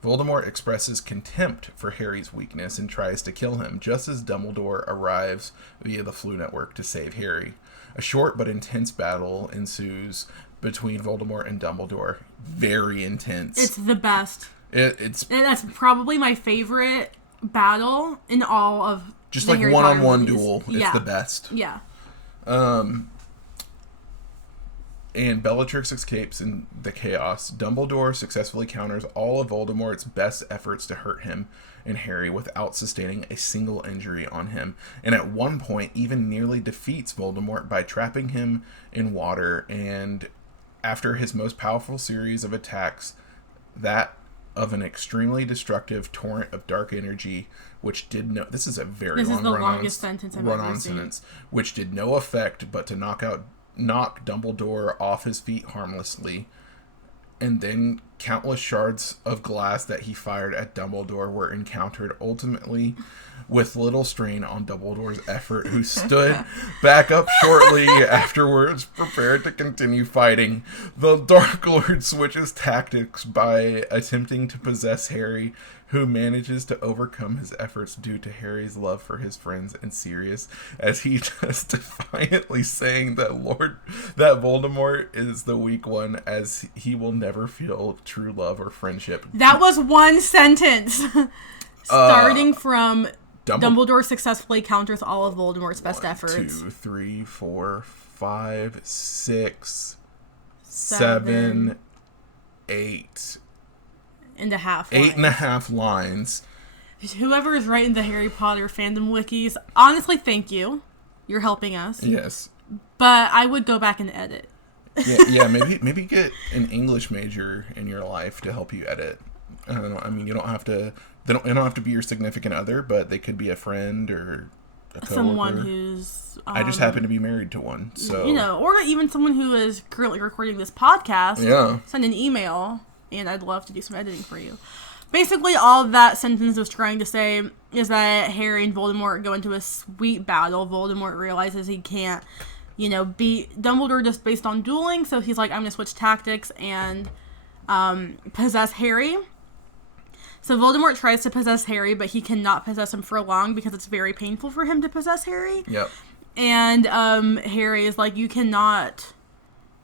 Voldemort expresses contempt for Harry's weakness and tries to kill him, just as Dumbledore arrives via the Floo Network to save Harry. A short but intense battle ensues between Voldemort and Dumbledore. Very intense. It's the best. And that's probably my favorite battle in all of just the like Harry one-on-one Potter movies. duel. It's the best. Yeah. And Bellatrix escapes in the chaos. Dumbledore successfully counters all of Voldemort's best efforts to hurt him and Harry without sustaining a single injury on him. And at one point, even nearly defeats Voldemort by trapping him in water. And after his most powerful series of attacks, that of an extremely destructive torrent of dark energy, which did no... This is a very This long is the run-on longest sentence I've ever seen. sentence, which did no effect but to knock Dumbledore off his feet harmlessly. And then countless shards of glass that he fired at Dumbledore were encountered, ultimately with little strain on Dumbledore's effort, who stood back up shortly afterwards, prepared to continue fighting. The Dark Lord switches tactics by attempting to possess Harry, who manages to overcome his efforts due to Harry's love for his friends and Sirius, as he does, defiantly saying that Voldemort is the weak one, as he will never feel true love or friendship. That was one sentence. Starting from Dumbledore successfully counters all of Voldemort's best efforts. 2, 3, 4, 5, 6, 7, 8. And a half. 8.5 lines. Whoever is writing the Harry Potter fandom wikis, honestly, thank you. You're helping us. Yes. But I would go back and edit. Yeah. Maybe get an English major in your life to help you edit. I don't know. I mean, you don't have to. They don't have to be your significant other, but they could be a friend or a coworker. Someone who's... I just happen to be married to one, so... or even someone who is currently recording this podcast. Yeah. Send an email, and I'd love to do some editing for you. Basically, all that sentence was trying to say is that Harry and Voldemort go into a sweet battle. Voldemort realizes he can't, beat Dumbledore just based on dueling, so he's like, I'm going to switch tactics and possess Harry. So Voldemort tries to possess Harry, but he cannot possess him for long because it's very painful for him to possess Harry. Yep. And Harry is like, you cannot.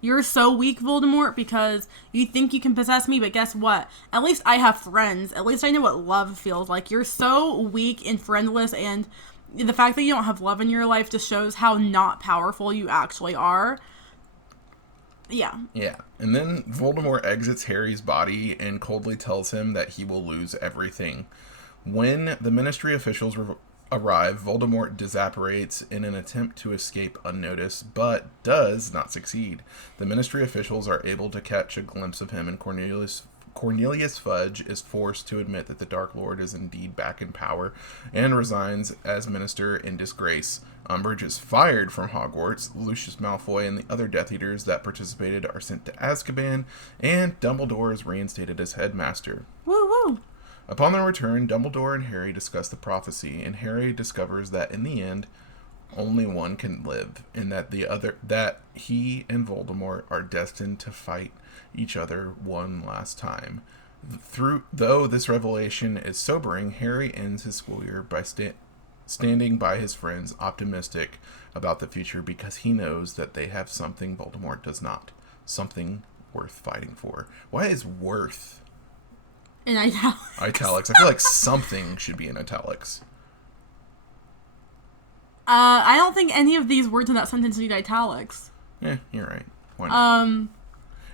You're so weak, Voldemort, because you think you can possess me, but guess what? At least I have friends. At least I know what love feels like. You're so weak and friendless, and the fact that you don't have love in your life just shows how not powerful you actually are. Yeah. Yeah. And then Voldemort exits Harry's body and coldly tells him that he will lose everything. When the Ministry officials arrive, Voldemort disapparates in an attempt to escape unnoticed, but does not succeed. The Ministry officials are able to catch a glimpse of him, and Cornelius Fudge is forced to admit that the Dark Lord is indeed back in power and resigns as minister in disgrace. Umbridge is fired from Hogwarts, Lucius Malfoy and the other Death Eaters that participated are sent to Azkaban, and Dumbledore is reinstated as headmaster. Woo woo! Upon their return, Dumbledore and Harry discuss the prophecy, and Harry discovers that in the end, only one can live, and that he and Voldemort are destined to fight each other one last time. Though this revelation is sobering, Harry ends his school year by standing by his friends, optimistic about the future because he knows that they have something Voldemort does not. Something worth fighting for. Why is worth in italics? Italics. I feel like something should be in italics. I don't think any of these words in that sentence need italics. Yeah, you're right. Why not?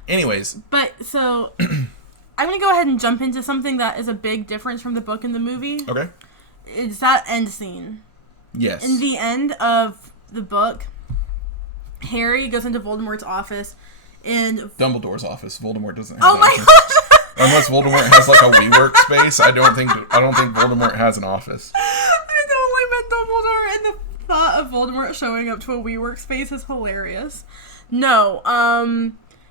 Anyways. But, so, I'm going to go ahead and jump into something that is a big difference from the book and the movie. Okay. It's that end scene. Yes. In the end of the book, Harry goes into Voldemort's office and... Dumbledore's office. Voldemort doesn't have Oh my gosh! Unless Voldemort has like a WeWork space, I don't think Voldemort has an office. I totally meant Dumbledore, and the thought of Voldemort showing up to a WeWork space is hilarious. No,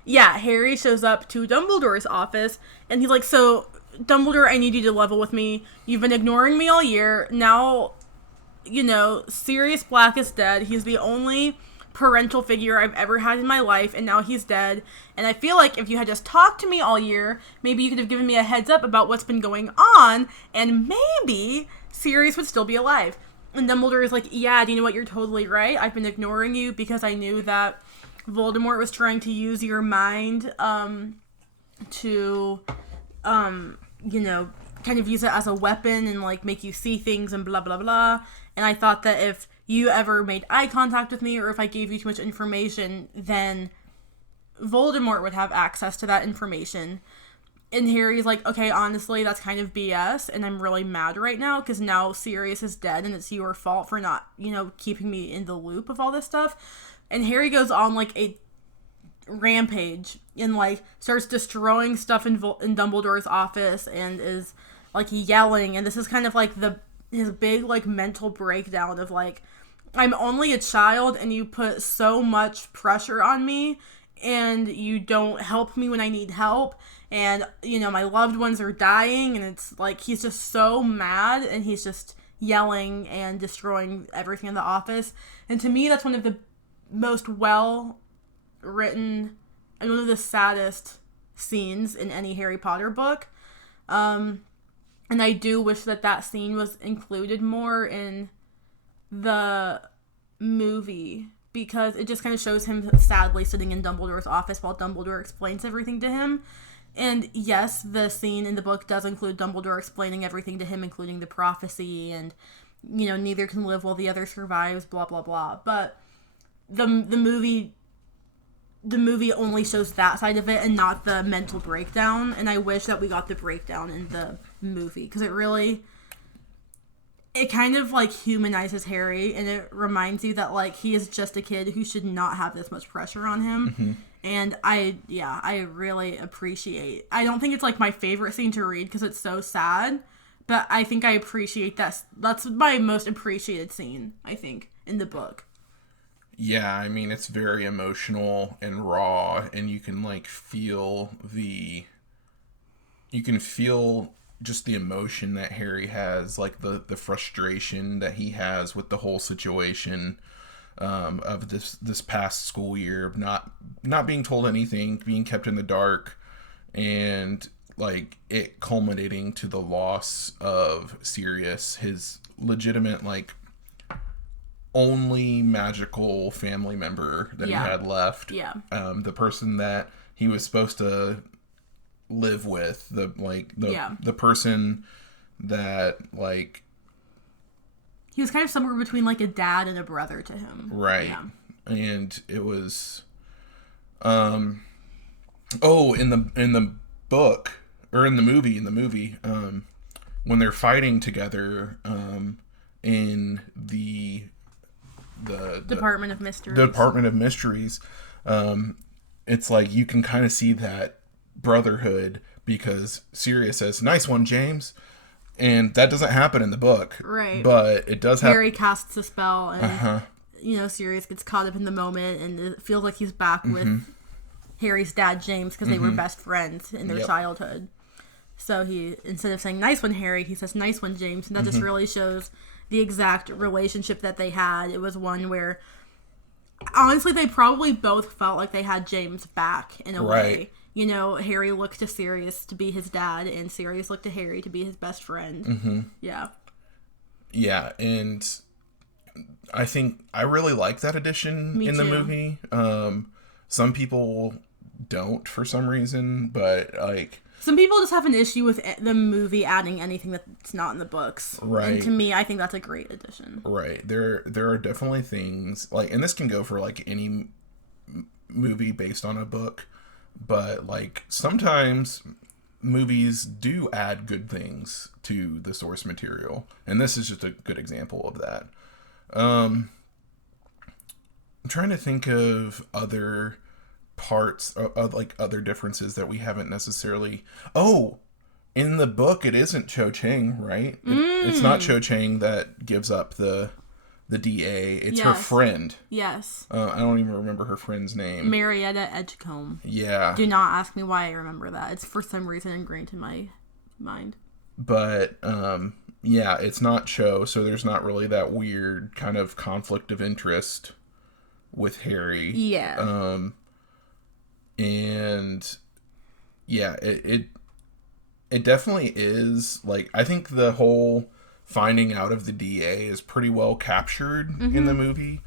yeah, Harry shows up to Dumbledore's office, and he's like, so, Dumbledore, I need you to level with me. You've been ignoring me all year. Now, Sirius Black is dead. He's the only parental figure I've ever had in my life, and now he's dead. And I feel like if you had just talked to me all year, maybe you could have given me a heads up about what's been going on, and maybe Sirius would still be alive. And Dumbledore is like, yeah, do you know what? You're totally right. I've been ignoring you because I knew that Voldemort was trying to use your mind to kind of use it as a weapon and like make you see things and blah blah blah. And I thought that if you ever made eye contact with me or if I gave you too much information, then Voldemort would have access to that information. And Harry's like, okay, honestly, that's kind of BS, and I'm really mad right now because now Sirius is dead and it's your fault for not, keeping me in the loop of all this stuff. And Harry goes on like a rampage and like starts destroying stuff in Dumbledore's office and is like yelling, and this is kind of like his big like mental breakdown of like, I'm only a child and you put so much pressure on me and you don't help me when I need help, and you know my loved ones are dying, and it's like he's just so mad and he's just yelling and destroying everything in the office. And to me that's one of the most well written and one of the saddest scenes in any Harry Potter book. And I do wish that scene was included more in the movie, because it just kind of shows him sadly sitting in Dumbledore's office while Dumbledore explains everything to him. And yes, the scene in the book does include Dumbledore explaining everything to him, including the prophecy and, you know, neither can live while the other survives, blah, blah, blah. But the movie only shows that side of it and not the mental breakdown. And I wish that we got the breakdown in the movie, because it kind of like humanizes Harry, and it reminds you that like he is just a kid who should not have this much pressure on him. Mm-hmm. And I really appreciate. I don't think it's like my favorite scene to read because it's so sad, but I think I appreciate that. That's my most appreciated scene, I think, in the book. Yeah, I mean, it's very emotional and raw, and you can like feel just the emotion that Harry has, like the frustration that he has with the whole situation of this past school year, of not being told anything, being kept in the dark, and like it culminating to the loss of Sirius, his legitimate like only magical family member that he had left. Yeah. The person that he was supposed to live with, the person that like he was kind of somewhere between like a dad and a brother to him. Right. Yeah. And it was in the book, or in the movie, when they're fighting together in the Department of Mysteries. Department of Mysteries, it's like you can kind of see that brotherhood, because Sirius says, "Nice one, James," and that doesn't happen in the book, right? But it does happen. Harry casts a spell, and you know Sirius gets caught up in the moment, and it feels like he's back with Harry's dad, James, because they were best friends in their childhood. So he, instead of saying "Nice one, Harry," he says "Nice one, James," and that just really shows the exact relationship that they had. It was one where, honestly, they probably both felt like they had James back in a way. You know, Harry looked to Sirius to be his dad, and Sirius looked to Harry to be his best friend. Mm-hmm. Yeah. Yeah, and I think I really like that addition the movie. Some people don't for some reason, but like... Some people just have an issue with the movie adding anything that's not in the books. Right. And to me, I think that's a great addition. Right. There are definitely things, like, and this can go for like any movie based on a book, but like sometimes movies do add good things to the source material, and this is just a good example of that. I'm trying to think of other parts of like other differences that we haven't necessarily... in the book it isn't Cho Chang, right? It's not Cho Chang that gives up the DA. It's her friend. Yes. I don't even remember her friend's name. Marietta Edgecombe. Yeah. Do not ask me why I remember that. It's for some reason ingrained in my mind. But yeah, it's not Cho, so there's not really that weird kind of conflict of interest with Harry. Yeah. And yeah, it definitely is, like, I think the whole finding out of the DA is pretty well captured in the movie.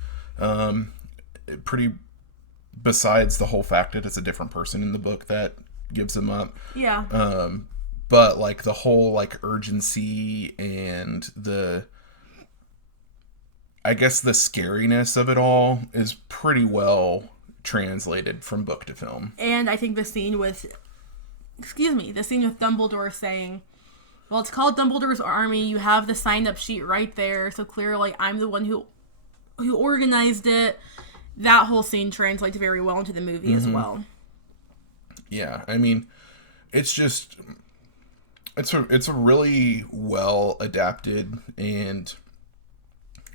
Besides the whole fact that it's a different person in the book that gives him up. Yeah. But like the whole like urgency and I guess the scariness of it all is pretty well translated from book to film. And I think the scene with Dumbledore saying, well, it's called Dumbledore's Army. You have the sign-up sheet right there. So clearly I'm the one who organized it. that whole scene translates very well into the movie as well. Yeah, I mean, it's just it's a really well adapted, and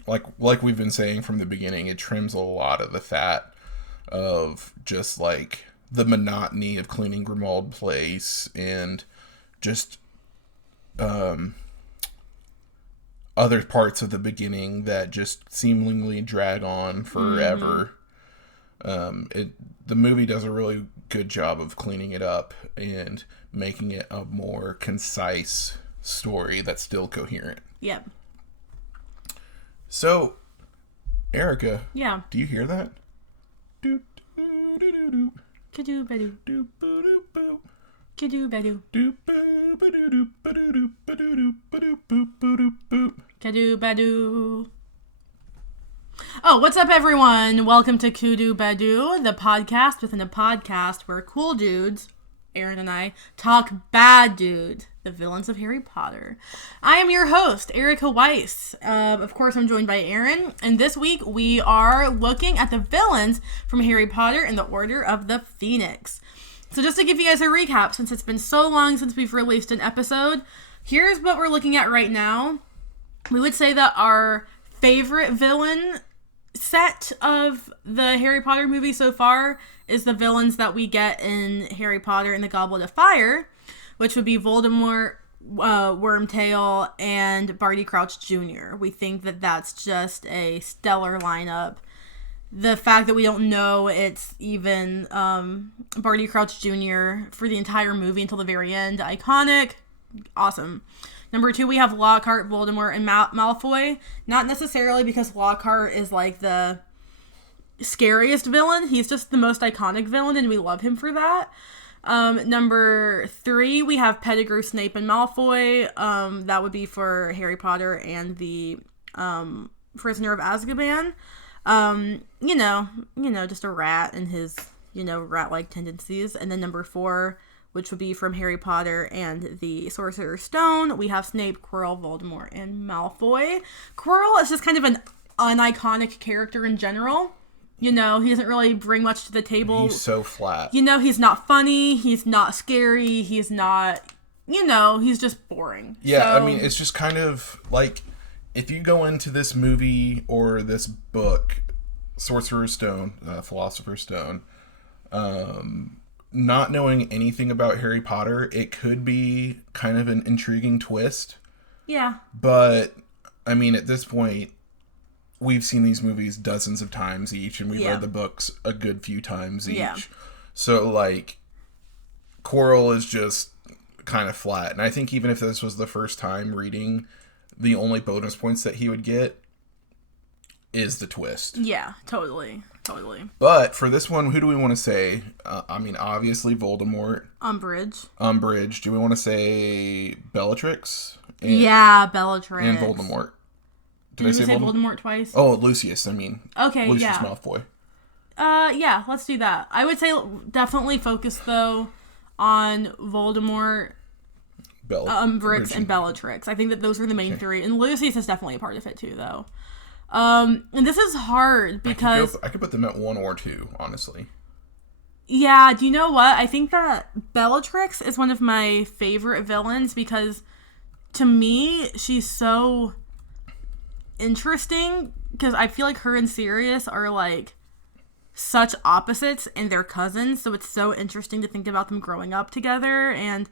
like we've been saying from the beginning, it trims a lot of the fat of just like the monotony of cleaning Grimald Place and just other parts of the beginning that just seemingly drag on forever. The movie does a really good job of cleaning it up and making it a more concise story that's still coherent. Yep. So, Erica. Yeah. Do you hear that? Do do do do do. Kadoo badoo. Do boo do boo. Kadoo badoo. Do boo ba do do ba do do ba do do ba do boo boo do boo. Kadoo badoo. Oh, what's up, everyone? Welcome to Kudu Badu, the podcast within a podcast where cool dudes, Aaron and I, talk bad dudes, the villains of Harry Potter. I am your host, Erica Weiss. Of course, I'm joined by Aaron, and this week we are looking at the villains from Harry Potter and the Order of the Phoenix. So just to give you guys a recap, since it's been so long since we've released an episode, here's what we're looking at right now. We would say that our favorite villain set of the Harry Potter movie so far is the villains that we get in Harry Potter and the Goblet of Fire, which would be Voldemort, Wormtail, and Barty Crouch Jr. We think that that's just a stellar lineup. The fact that we don't know it's even Barty Crouch Jr. for the entire movie until the very end, iconic, awesome. Number 2, we have Lockhart, Voldemort, and Malfoy. Not necessarily because Lockhart is like the scariest villain. He's just the most iconic villain, and we love him for that. Number 3, we have Pettigrew, Snape, and Malfoy. That would be for Harry Potter and the Prisoner of Azkaban. Just a rat and his, rat-like tendencies. And then number 4, which would be from Harry Potter and the Sorcerer's Stone, we have Snape, Quirrell, Voldemort, and Malfoy. Quirrell is just kind of an uniconic character in general. He doesn't really bring much to the table. He's so flat. He's not funny, he's not scary, he's not, he's just boring. Yeah, so, I mean, it's just kind of like, if you go into this movie or this book, Sorcerer's Stone, Philosopher's Stone, not knowing anything about Harry Potter, it could be kind of an intriguing twist. Yeah. But, I mean, at this point, we've seen these movies dozens of times each, and we've read the books a good few times each. Yeah. So, like, Quirrell is just kind of flat. And I think even if this was the first time reading, the only bonus points that he would get is the twist. Yeah, totally. But for this one, who do we want to say? Obviously Voldemort. Umbridge. Do we want to say Bellatrix? Bellatrix. And Voldemort. Did I say Voldemort twice? Oh, Lucius, Okay, Lucius Malfoy. Let's do that. I would say definitely focus, though, on Voldemort, Umbridge, and Bellatrix. I think that those are the main three. And Lucius is definitely a part of it, too, though. And this is hard because I could put them at 1 or 2, honestly. Yeah, do you know what? I think that Bellatrix is one of my favorite villains because to me, she's so interesting because I feel like her and Sirius are like such opposites and they're cousins, so it's so interesting to think about them growing up together and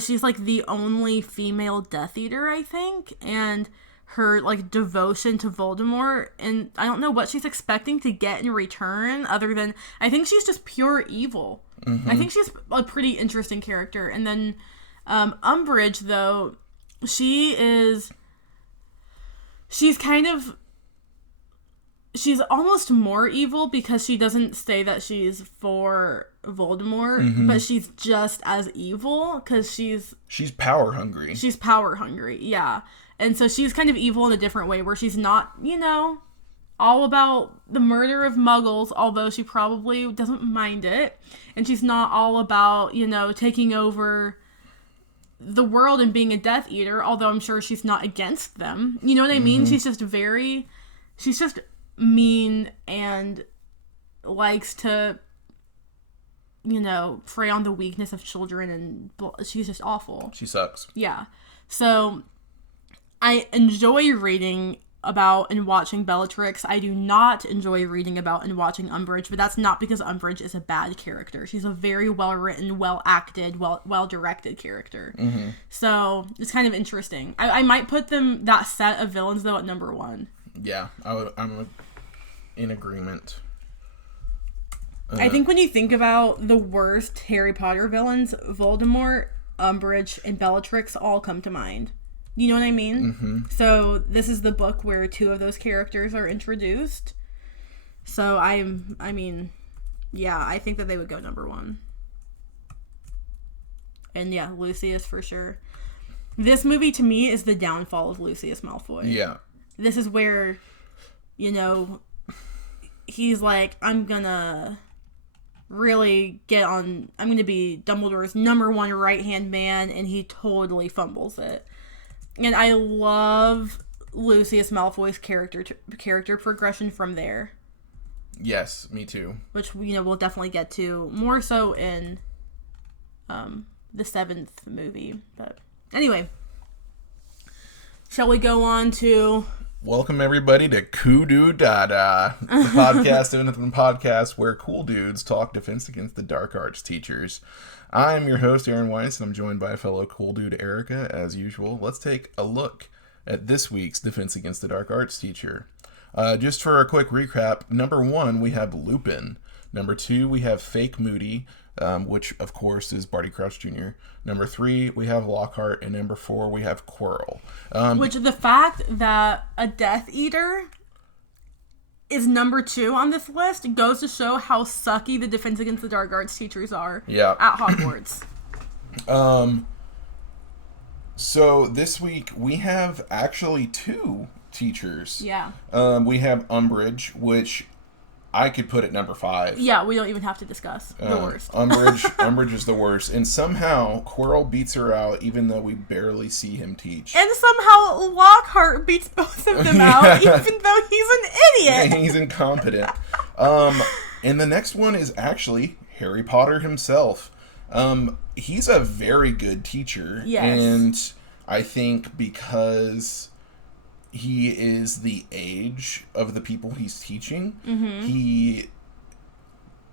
she's like the only female Death Eater, I think, and her like devotion to Voldemort, and I don't know what she's expecting to get in return other than I think she's just pure evil. Mm-hmm. I think she's a pretty interesting character. And then Umbridge, though, she's almost more evil because she doesn't say that she's for Voldemort, but she's just as evil because she's power hungry. She's power hungry, yeah. And so she's kind of evil in a different way where she's not, all about the murder of muggles, although she probably doesn't mind it. And she's not all about, taking over the world and being a Death Eater, although I'm sure she's not against them. You know what I mean? She's just very she's just mean and likes to, prey on the weakness of children, and she's just awful. She sucks. Yeah. So I enjoy reading about and watching Bellatrix. I do not enjoy reading about and watching Umbridge, but that's not because Umbridge is a bad character. She's a very well-written, well-acted, well-directed character. Mm-hmm. So it's kind of interesting. I might put that set of villains, though, at number 1. Yeah, I'm in agreement. I think when you think about the worst Harry Potter villains, Voldemort, Umbridge, and Bellatrix all come to mind. You know what I mean? Mm-hmm. So this is the book where 2 of those characters are introduced. So I think that they would go number 1. And yeah, Lucius for sure. This movie to me is the downfall of Lucius Malfoy. Yeah. This is where, he's like, I'm gonna be Dumbledore's number 1 right-hand man, and he totally fumbles it. And I love Lucius Malfoy's character progression from there. Yes, me too. Which, we'll definitely get to more so in the 7th movie. But anyway, shall we go on to... Welcome everybody to Kudu Dada, the podcast where cool dudes talk defense against the dark arts teachers. I'm your host, Aaron Weiss, and I'm joined by fellow cool dude Erica, as usual. Let's take a look at this week's Defense Against the Dark Arts teacher. Just for a quick recap, number 1, we have Lupin. Number 2, we have Fake Moody, which, of course, is Barty Crouch Jr. Number 3, we have Lockhart, and number 4, we have Quirrell. Which, the fact that a Death Eater is number 2 on this list goes to show how sucky the Defense Against the Dark Arts teachers are at Hogwarts. So this week we have actually 2 teachers. Yeah. We have Umbridge, which I could put at number 5. Yeah, we don't even have to discuss. The worst. Umbridge is the worst. And somehow Quirrell beats her out, even though we barely see him teach. And somehow Lockhart beats both of them out, even though he's an idiot. Yeah, he's incompetent. And the next one is actually Harry Potter himself. He's a very good teacher. Yes. And I think because he is the age of the people he's teaching, mm-hmm. he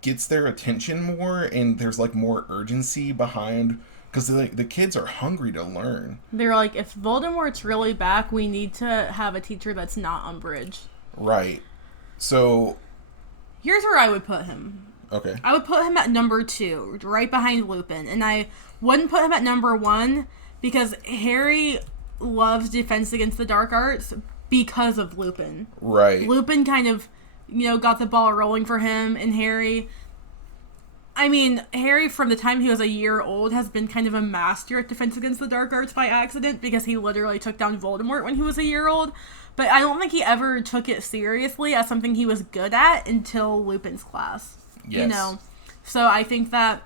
gets their attention more, and there's like more urgency behind, because the kids are hungry to learn. They're like, if Voldemort's really back, we need to have a teacher that's not Umbridge. Right. So here's where I would put him. Okay. I would put him at number 2, right behind Lupin, and I wouldn't put him at number 1 because Harry loves Defense Against the Dark Arts because of Lupin. Right. Lupin kind of, got the ball rolling for him, and Harry... I mean, Harry, from the time he was a year old, has been kind of a master at Defense Against the Dark Arts by accident, because he literally took down Voldemort when he was a year old, but I don't think he ever took it seriously as something he was good at until Lupin's class. Yes. So I think that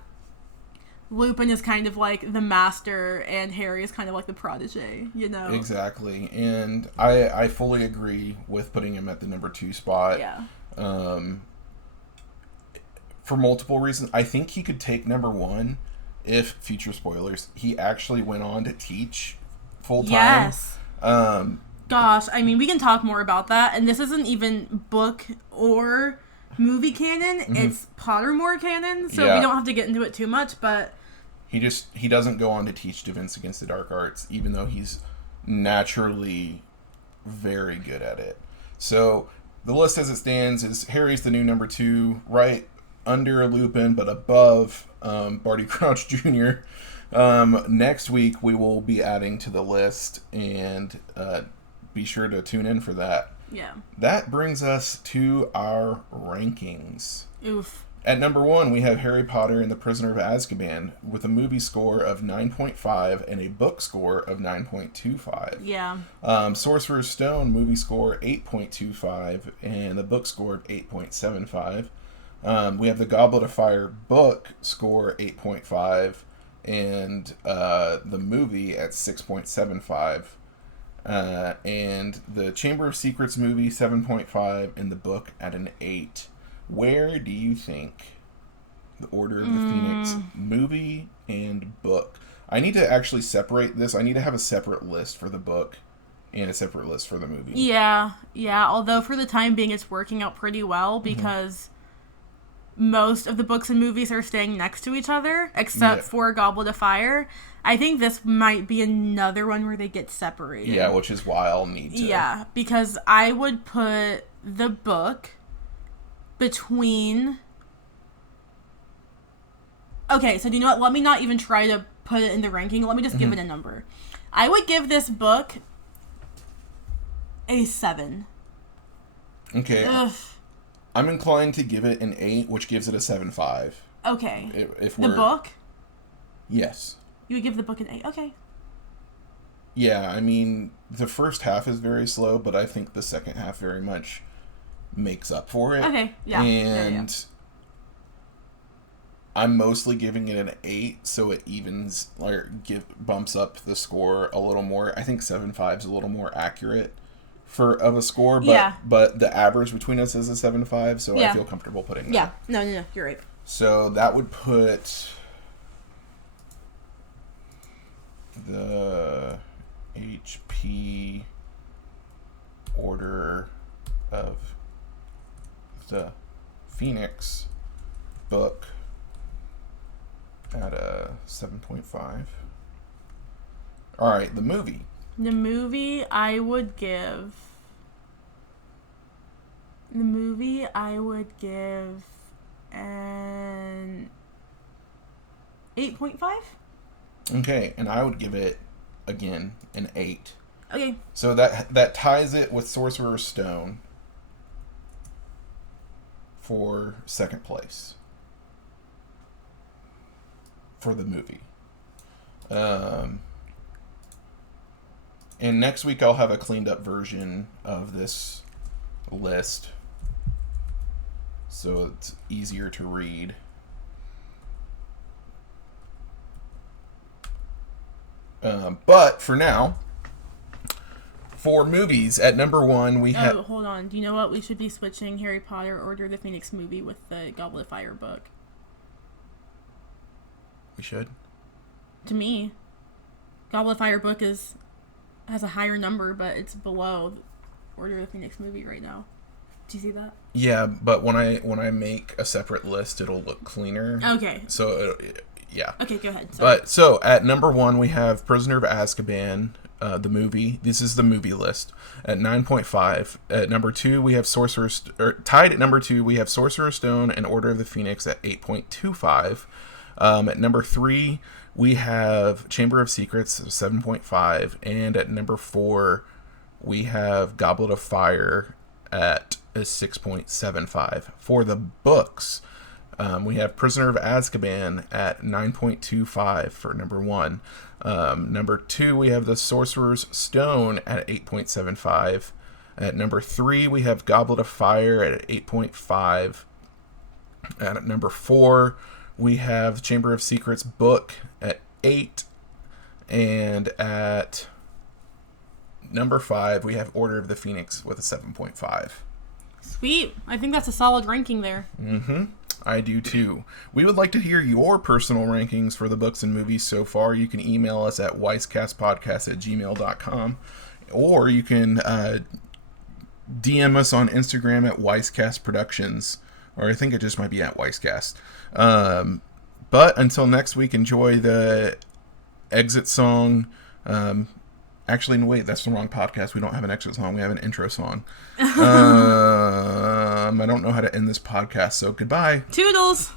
Lupin is kind of like the master, and Harry is kind of like the protege, Exactly. And I fully agree with putting him at the number 2 spot. Yeah. For multiple reasons. I think he could take number 1 if, future spoilers, he actually went on to teach full-time. Yes. Gosh, I mean, we can talk more about that, and this isn't even book or movie canon, mm-hmm. It's Pottermore canon, so we don't have to get into it too much, but he doesn't go on to teach Defense Against the Dark Arts, even though he's naturally very good at it. So the list as it stands is Harry's the new number 2, right under Lupin, but above Barty Crouch Jr. Next week we will be adding to the list, and be sure to tune in for that. Yeah. That brings us to our rankings. Oof. At number 1, we have Harry Potter and the Prisoner of Azkaban with a movie score of 9.5 and a book score of 9.25. Yeah. Sorcerer's Stone movie score 8.25 and the book score of 8.75. We have the Goblet of Fire book score 8.5 and the movie at 6.75. And the Chamber of Secrets movie, 7.5, and the book at an 8. Where do you think the Order of the Phoenix movie and book? I need to actually separate this. I need to have a separate list for the book and a separate list for the movie. Yeah. Although for the time being, it's working out pretty well because most of the books and movies are staying next to each other, except for Goblet of Fire. I think this might be another one where they get separated. Yeah, which is why I'll need to. Yeah, because I would put the book between... Okay, so do you know what? Let me not even try to put it in the ranking. Let me just give it a number. I would give this book a 7. Okay. Ugh. I'm inclined to give it an 8, which gives it a 7.5. Okay. If the book? Yes. You would give the book an 8. Okay. Yeah, I mean, the first half is very slow, but I think the second half very much makes up for it. Okay, yeah. And I'm mostly giving it an 8, so it evens, or bumps up the score a little more. I think 7.5 is a little more accurate of a score, but the average between us is a 7.5, so I feel comfortable putting that. Yeah, no, you're right. So that would put the HP Order of the Phoenix book at a 7.5. All right, the movie. The movie I would give an 8.5. Okay, and I would give it, again, an 8. Okay. So that ties it with Sorcerer's Stone for second place for the movie. And next week I'll have a cleaned up version of this list, so it's easier to read. But for now, for movies, at number 1 we have... Oh, hold on. Do you know what? We should be switching Harry Potter Order of the Phoenix movie with the Goblet of Fire book. We should? To me, Goblet of Fire book has a higher number, but it's below Order of the Phoenix movie right now. Do you see that? Yeah, but when I make a separate list, it'll look cleaner. Okay. So, yeah. Okay, go ahead. Sorry. But, so, at number 1, we have Prisoner of Azkaban, the movie. This is the movie list. At 9.5. At number 2, we have tied at number 2, we have Sorcerer's Stone and Order of the Phoenix at 8.25. At number 3, we have Chamber of Secrets, 7.5. And at number 4, we have Goblet of Fire at a 6.75. For the books, we have Prisoner of Azkaban at 9.25 for number 1. Number 2, we have The Sorcerer's Stone at 8.75. At number 3, we have Goblet of Fire at 8.5. At number 4, we have Chamber of Secrets book at 8. And at number 5, we have Order of the Phoenix with a 7.5. Sweet. I think that's a solid ranking there. Mm-hmm. I do too. We would like to hear your personal rankings for the books and movies so far. You can email us at weisscastpodcast@gmail.com, or you can DM us on Instagram at weisscastproductions, or I think it just might be at weisscast. But until next week, enjoy the exit song. Actually, no, wait, that's the wrong podcast. We don't have an exit song. We have an intro song. I don't know how to end this podcast, so goodbye. Toodles!